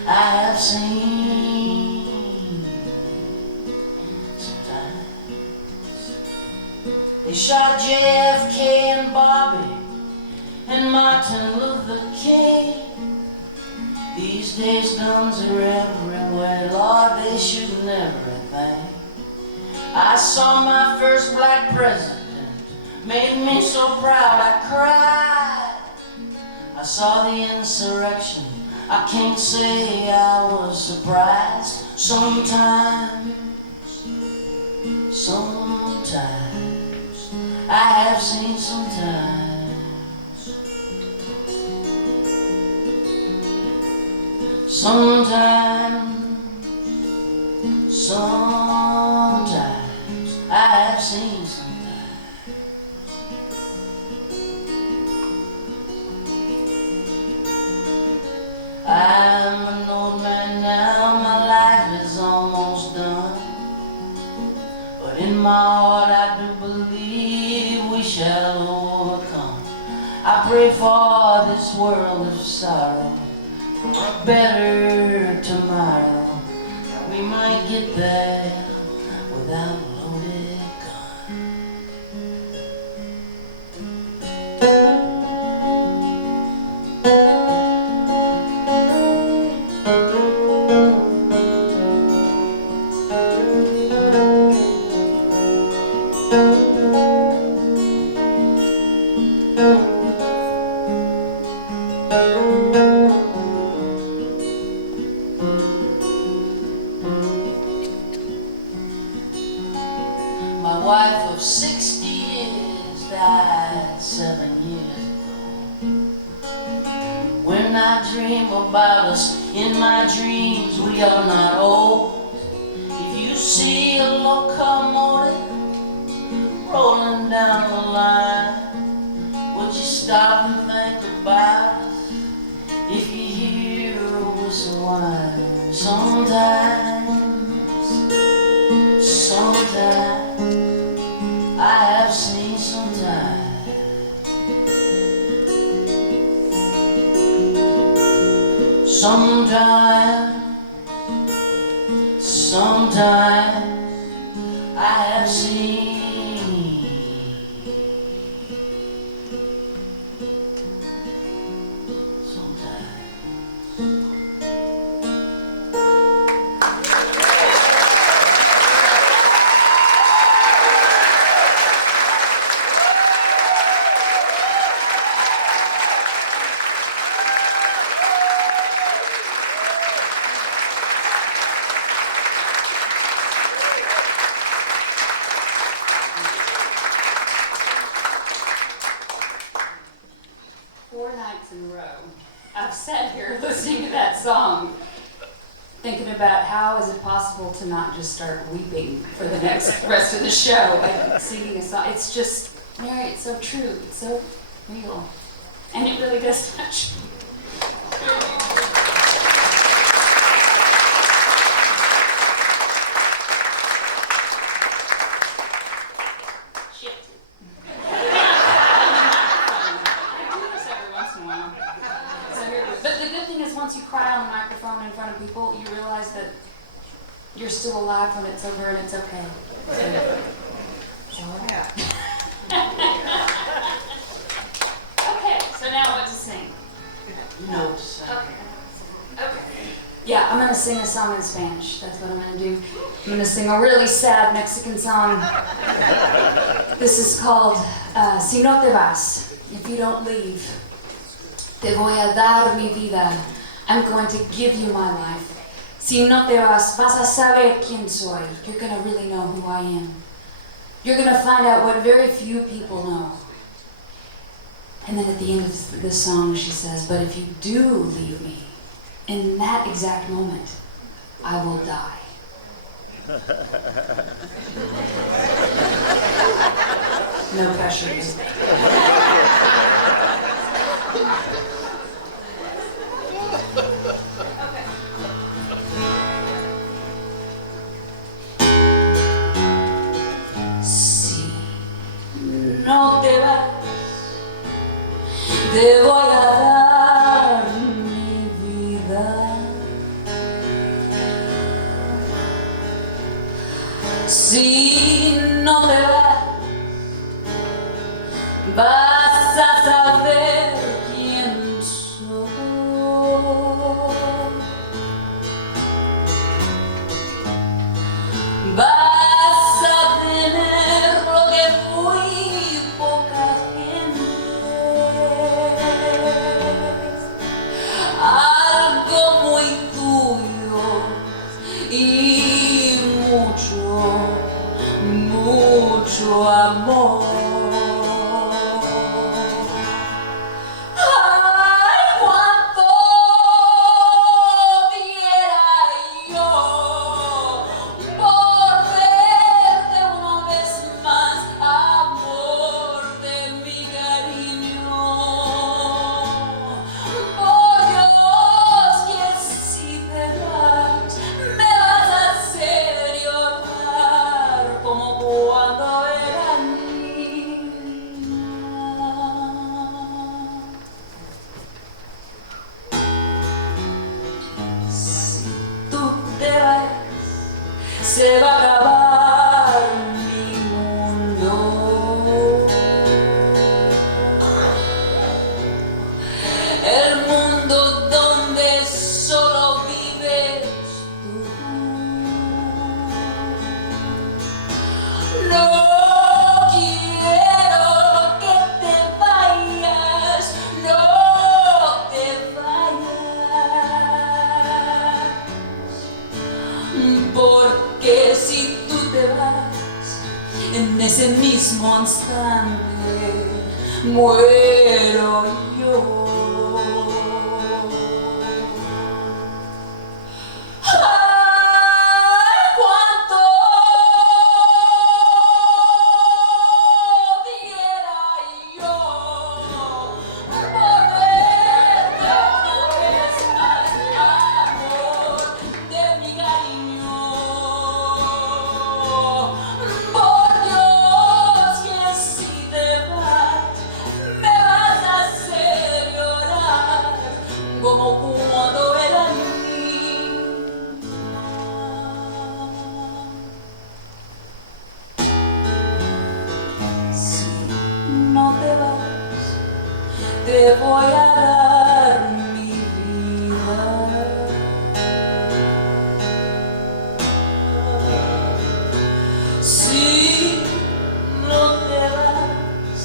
I have seen. Sometimes they shot JFK and Bobby and Martin Luther King. These days guns are everywhere, Lord, they shooting everything. I saw my first black president, made me so proud I cried. I saw the insurrection, I can't say I was surprised. Sometimes I have seen sometimes. Sometimes I have seen sometimes. I'm an old man now, my life is almost done, but in my heart I do believe we shall overcome. I pray for this world of sorrow, for a better tomorrow, that we might get there without a loaded gun. My wife of 60 years died 7 years ago. When I dream about us, in my dreams we are not old. If you see a locomotive rolling down the line, would you stop and think about us? If you hear a whistle whine, sometimes I have seen sometimes. Sometimes I have seen. In a row, I've sat here listening to that song, thinking about how is it possible to not just start weeping for the rest of the show by singing a song. It's just, Mary, it's so true, it's so real, and it really does touch me. People, you realize that you're still alive when it's over and it's okay. Okay, so now what to sing? You know what to say. Okay. Yeah, I'm gonna sing a song in Spanish. That's what I'm gonna do. I'm gonna sing a really sad Mexican song. This is called Si no te vas. If you don't leave, te voy a dar mi vida. I'm going to give you my life. Si no te vas, vas a saber quién soy. You're gonna really know who I am. You're gonna find out what very few people know. And then at the end of the song, she says, but if you do leave me, in that exact moment, I will die. No pressure. Si no te vas, te voy a dar mi vida. Si no te vas, vas a saber quién soy. Vas a tener lo que fui poca gente. Algo muy tuyo y mucho amor. Ay, cuánto diera yo por verte una vez más, amor de mi cariño. Por Dios que si te vas, me vas a hacer llorar como cuando era niña. Si tú te vas, se va a acabar mi mundo. El mundo donde solo vives tú. No quiero que te vayas, no te vayas, porque si tú te vas, en ese mismo instante muero yo. Ay, cuánto diera yo por verte una vez más, amor de mi cariño. Por Dios que si te vas, me vas a hacer llorar como cuando era niña. Si no te vas, te voy a dar mi vida. Si no te vas,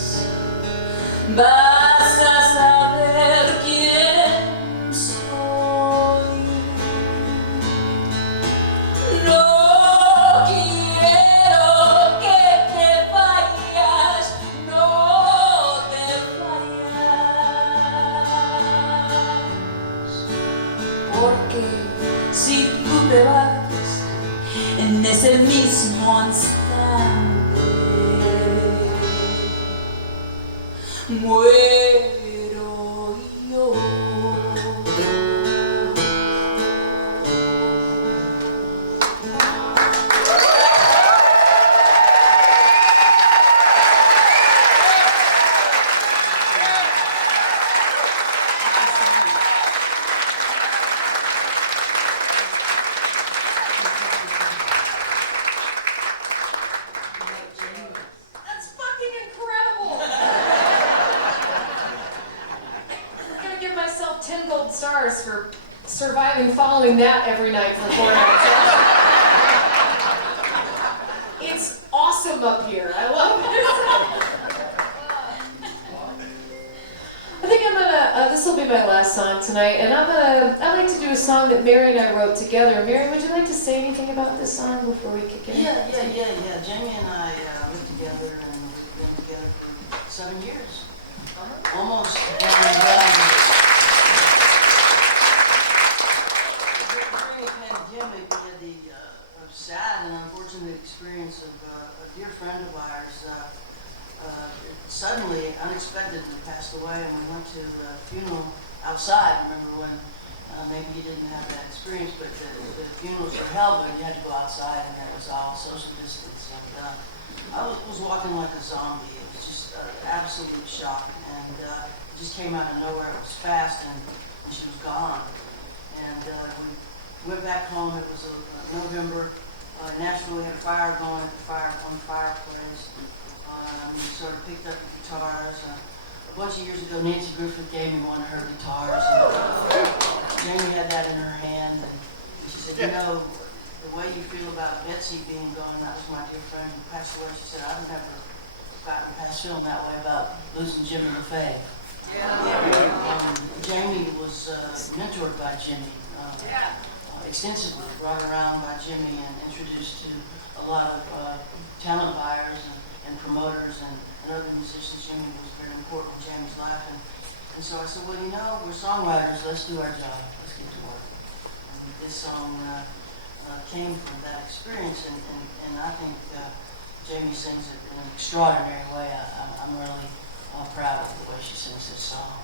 vas a saber quién soy. No quiero que te vayas, no te vayas, porque si tú te vas, en ese mismo instante muero yo. That's fucking incredible! I'm gonna give myself 10 gold stars for surviving following that every night for 4 nights. It's awesome up here. I love it. I think I'm gonna, this will be my last song tonight, and I'd like to do a song that Mary and I wrote together. Mary, would you like to say anything about this song before we kick it in? Yeah. Jaimee and I lived together, and we've been together for 7 years. Almost. And, during the pandemic, we had the sad and unfortunate experience of a dear friend of ours suddenly, unexpectedly passed away, and we went to a funeral outside. Remember when maybe you didn't have that experience, but the funerals were held, but you had to go outside, and there was all social distance. And I was walking like a zombie. It was just absolute shock, and it just came out of nowhere. It was fast, and she was gone. And we went back home. It was November. Nashville, we had a fire going at the fireplace. We sort of picked up the guitars. A bunch of years ago, Nancy Griffith gave me one of her guitars. And, Jaimee had that in her hand, and she said, you know, the way you feel about Betsy being gone, that was my dear friend who passed away. She said, I've never gotten past feeling that way about losing Jimmy LaFave. Jaimee was mentored by Jimmy extensively, brought around by Jimmy and introduced to a lot of talent buyers and promoters and other musicians. Jimmy was very important in Jaimee's life. And so I said, well, you know, we're songwriters, let's do our job, let's get to work. And this song came from that experience, and I think Jaimee sings it in an extraordinary way. I'm really proud of the way she sings this song.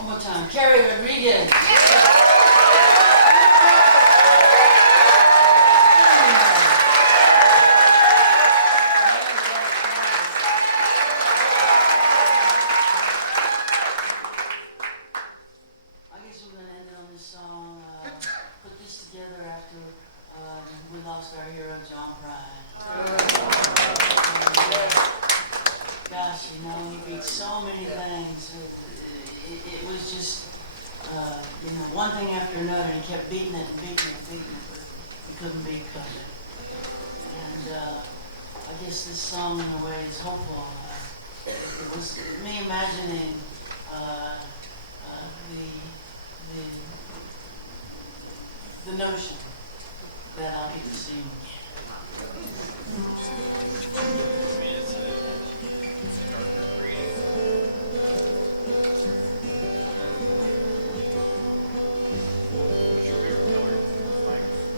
One more time. Carrie Rodriquez. I guess we're going to end it on this song. Put this together after we lost our hero, John Prine. Gosh, you know, he beat so many things. It was just, you know, one thing after another. He kept beating it and beating it and beating it, but he couldn't beat Kessler. And I guess this song, in a way, is hopeful. It was me imagining the notion that I'll be seeing.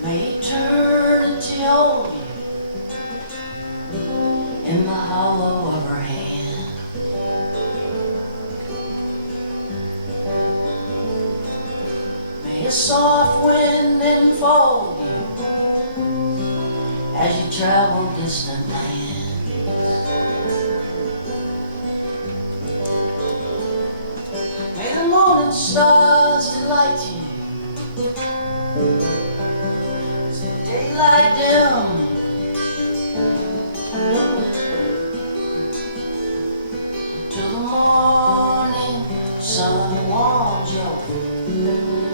May it turn to hold you in the hollow of her hand. May a soft wind enfold you as you travel distant lands. May the moon and stars delight you as the daylight dim. Till the morning sun warms you,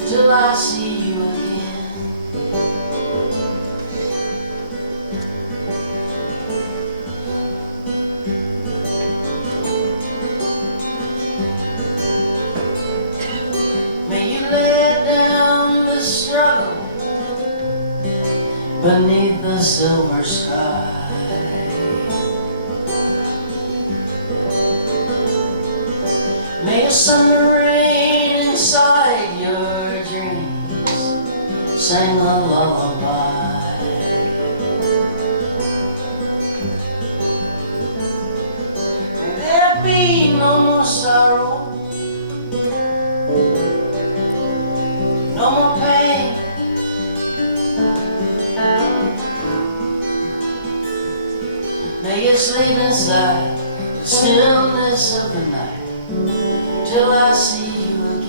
till I see you again. May you lay down the struggle beneath the silver sky. May a summer rain inside your dreams sing a lullaby. May there be no more sorrow, no more pain. May you sleep inside the stillness of the night till I see you again.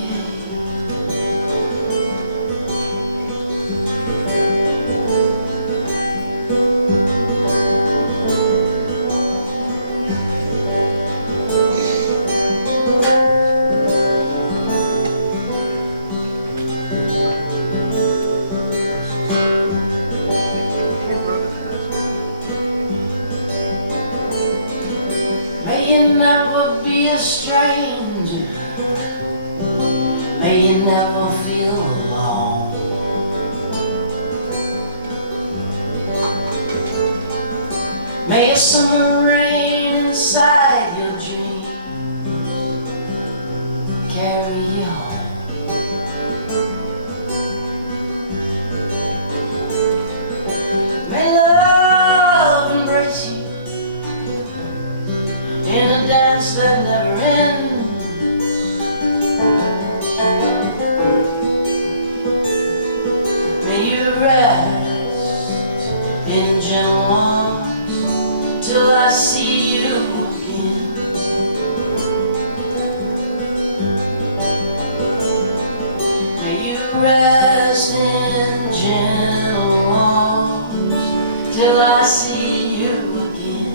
May you never be a stranger, may you never feel alone. May a summer rain inside your dreams carry you home. May love embrace you in a dance that never ends. May you rest in gentle arms till I see you again. May you rest in gentle arms till I see you again.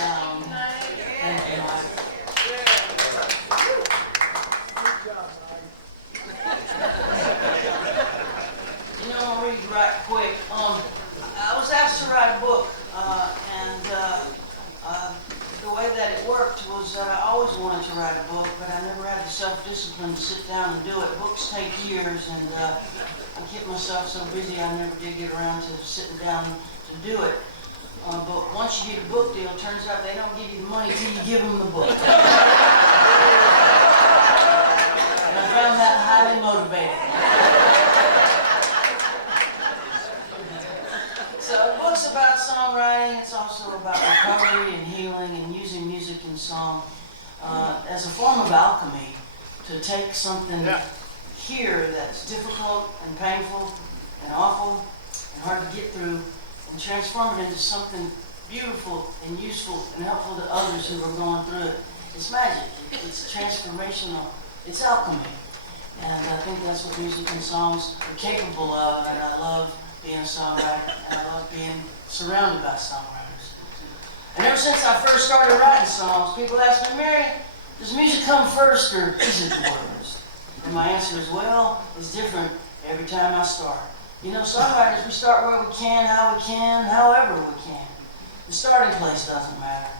sound. Thank you, Mike. You know, I'll read right quick. I was asked to write a book, and the way that it worked was that I always wanted to write a book, but I never had the self-discipline to sit down and do it. Books take years, and I kept myself so busy I never did get around to sitting down to do it. But once you get a book deal, it turns out they don't give you the money till you give them the book. And I found that highly motivating. So the book's about songwriting. It's also about recovery and healing and using music and song as a form of alchemy to take something here that's difficult and painful and awful and hard to get through and transform it into something beautiful and useful and helpful to others who are going through it. It's magic. It's transformational. It's alchemy. And I think that's what music and songs are capable of, and I love being a songwriter, and I love being surrounded by songwriters. And ever since I first started writing songs, people ask me, Mary, does music come first or is it the words? And my answer is, well, it's different every time I start. You know, songwriters, we start where we can, how we can, however we can. The starting place doesn't matter.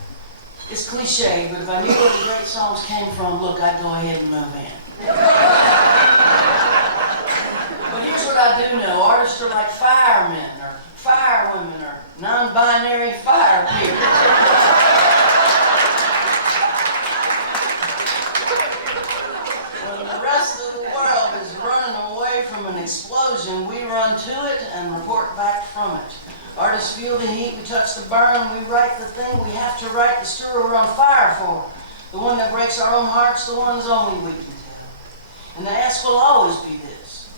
It's cliche, but if I knew where the great songs came from, look, I'd go ahead and move in. But here's what I do know. Artists are like firemen or firewomen or non-binary fire people. When the rest of the world is running away from an explosion, we run to it and report back from it. Artists feel the heat, we touch the burn, we write the thing we have to write, the story we're on fire for. The one that breaks our own hearts, the ones only we can tell. And the ask will always be this.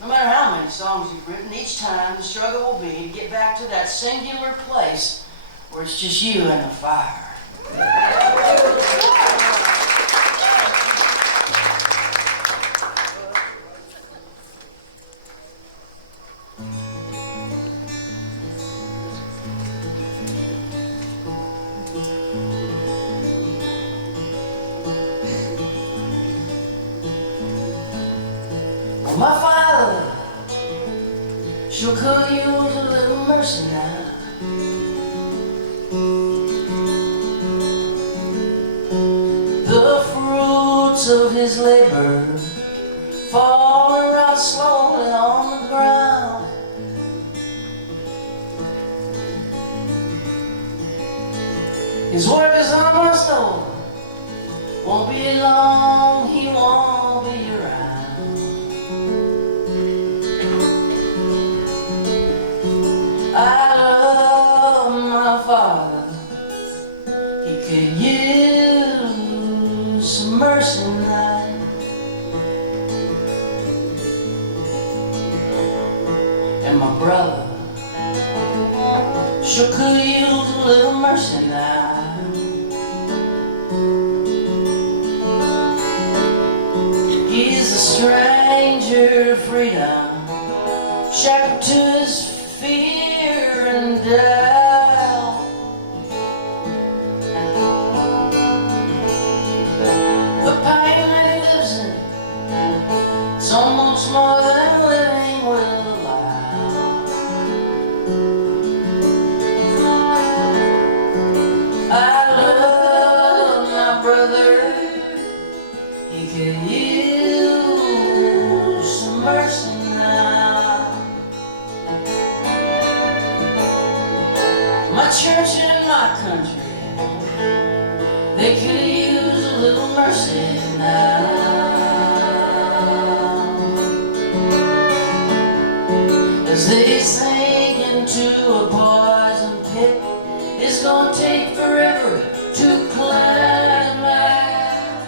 No matter how many songs you've written, each time the struggle will be to get back to that singular place where it's just you and the fire. My father, sure could use a little mercy now. The fruits of his labor falling right slowly on the ground. His work is almost over, won't be long, he won't be around. I love my father, he could use some mercy now. And my brother sure could use a little mercy now. He's a stranger to freedom, shackled to his fear and doubt. The pain that he lives in, it's almost more than living will allow. I love my brother, he could use some mercy now. My church and my country, they could use a little mercy now. As they sink into a poison pit, it's gonna take forever to climb out.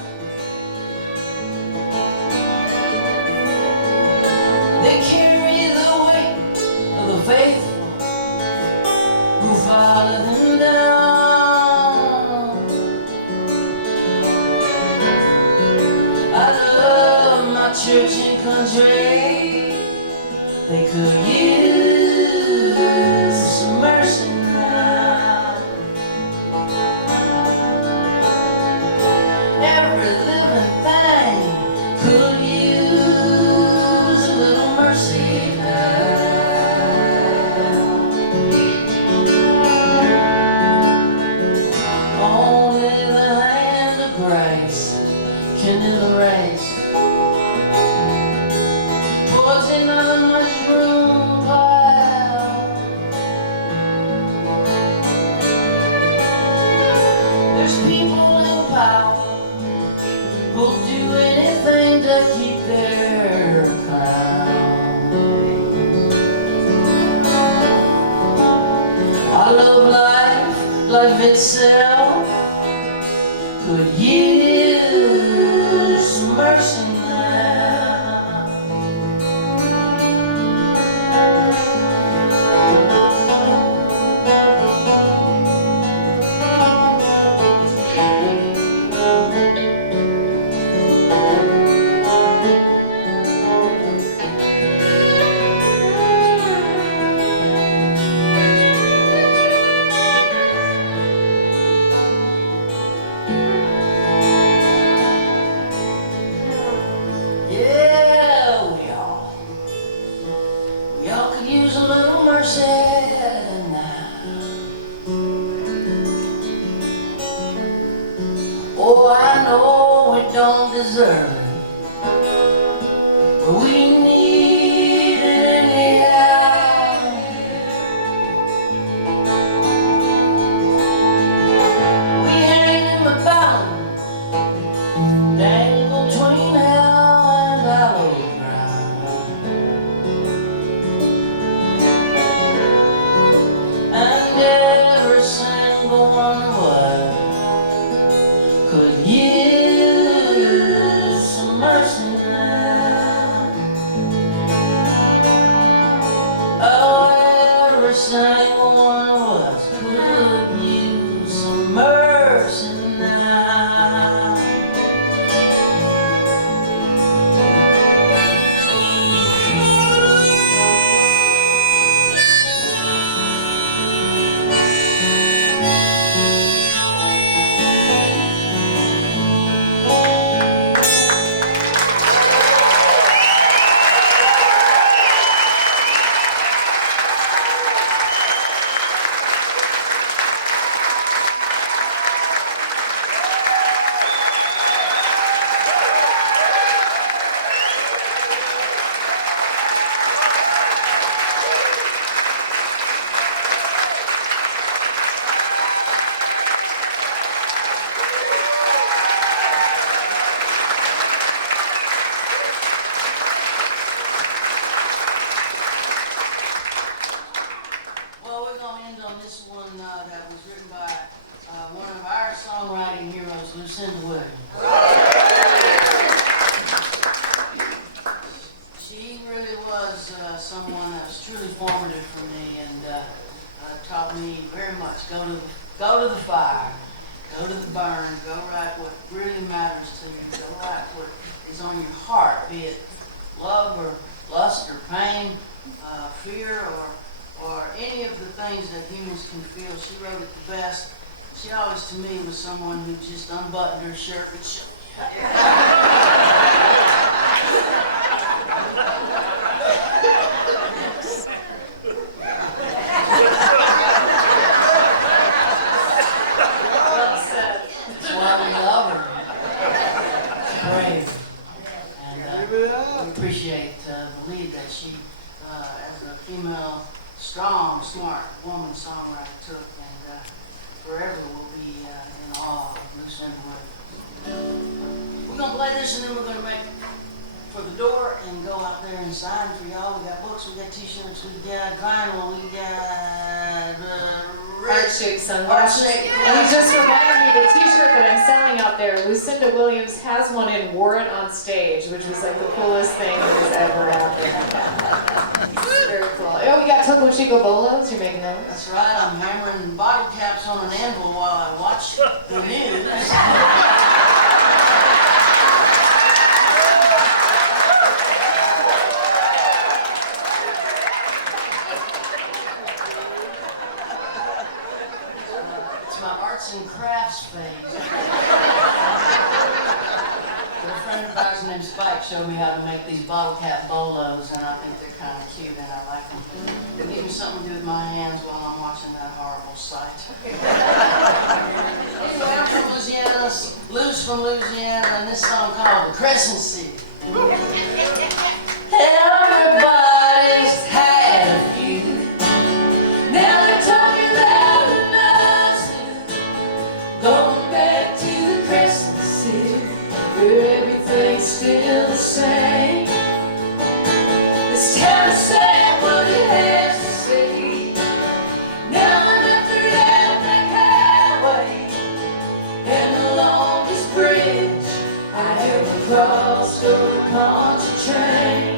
They carry the weight of the faithful who follow them down. I love my church and country, they could use some mercy now. There's people in power who'll do anything to keep their crown. I love life itself could use some mercy now. Oh, I know we don't deserve it, but we need it anyhow. We hang in the bottom, dangle between hell and hollow ground. And every single one of us could use some mercy now. Oh, every single one of us could use some mercy now. She really was someone that was truly formative for me and taught me very much. Go to the fire, go to the burn, go write what really matters to you, go write what is on your heart, be it love or lust or pain, fear or any of the things that humans can feel. She wrote it the best. She always, to me, was someone who just unbuttoned her shirt and showed you. That's why we love her. She's brave. And we appreciate the lead that she, as a female, strong, smart woman songwriter took. And forever will be in awe of Loose End Wood. We're going to play this and then we're going to make for the door and go out there and sign for y'all. We got books, we got t-shirts, we got vinyl, we got heart-shaped sunglasses. And he just reminded me the t-shirt that I'm selling out there, Lucinda Williams has one and wore it on stage, which was like the coolest thing that has ever happened. Very cool. Oh, we got Topo Chico Bolos, you're making those? That's right, I'm hammering bottle caps on an anvil while I watch the news. It's my arts and crafts phase. A friend of ours named Spike showed me how to make these bottle cap bolos, and I think they're kind of cute and I like them. They give me something to do with my hands while I'm watching that horrible sight. Anyway, I'm from Louisiana, Lou's from Louisiana, and this song called The Crescent City. Everybody's had a few. Now they're talking loud enough, going back. it's still the same. This time to say what it has to say. Now I'm after that black highway and the longest bridge I ever crossed over country train.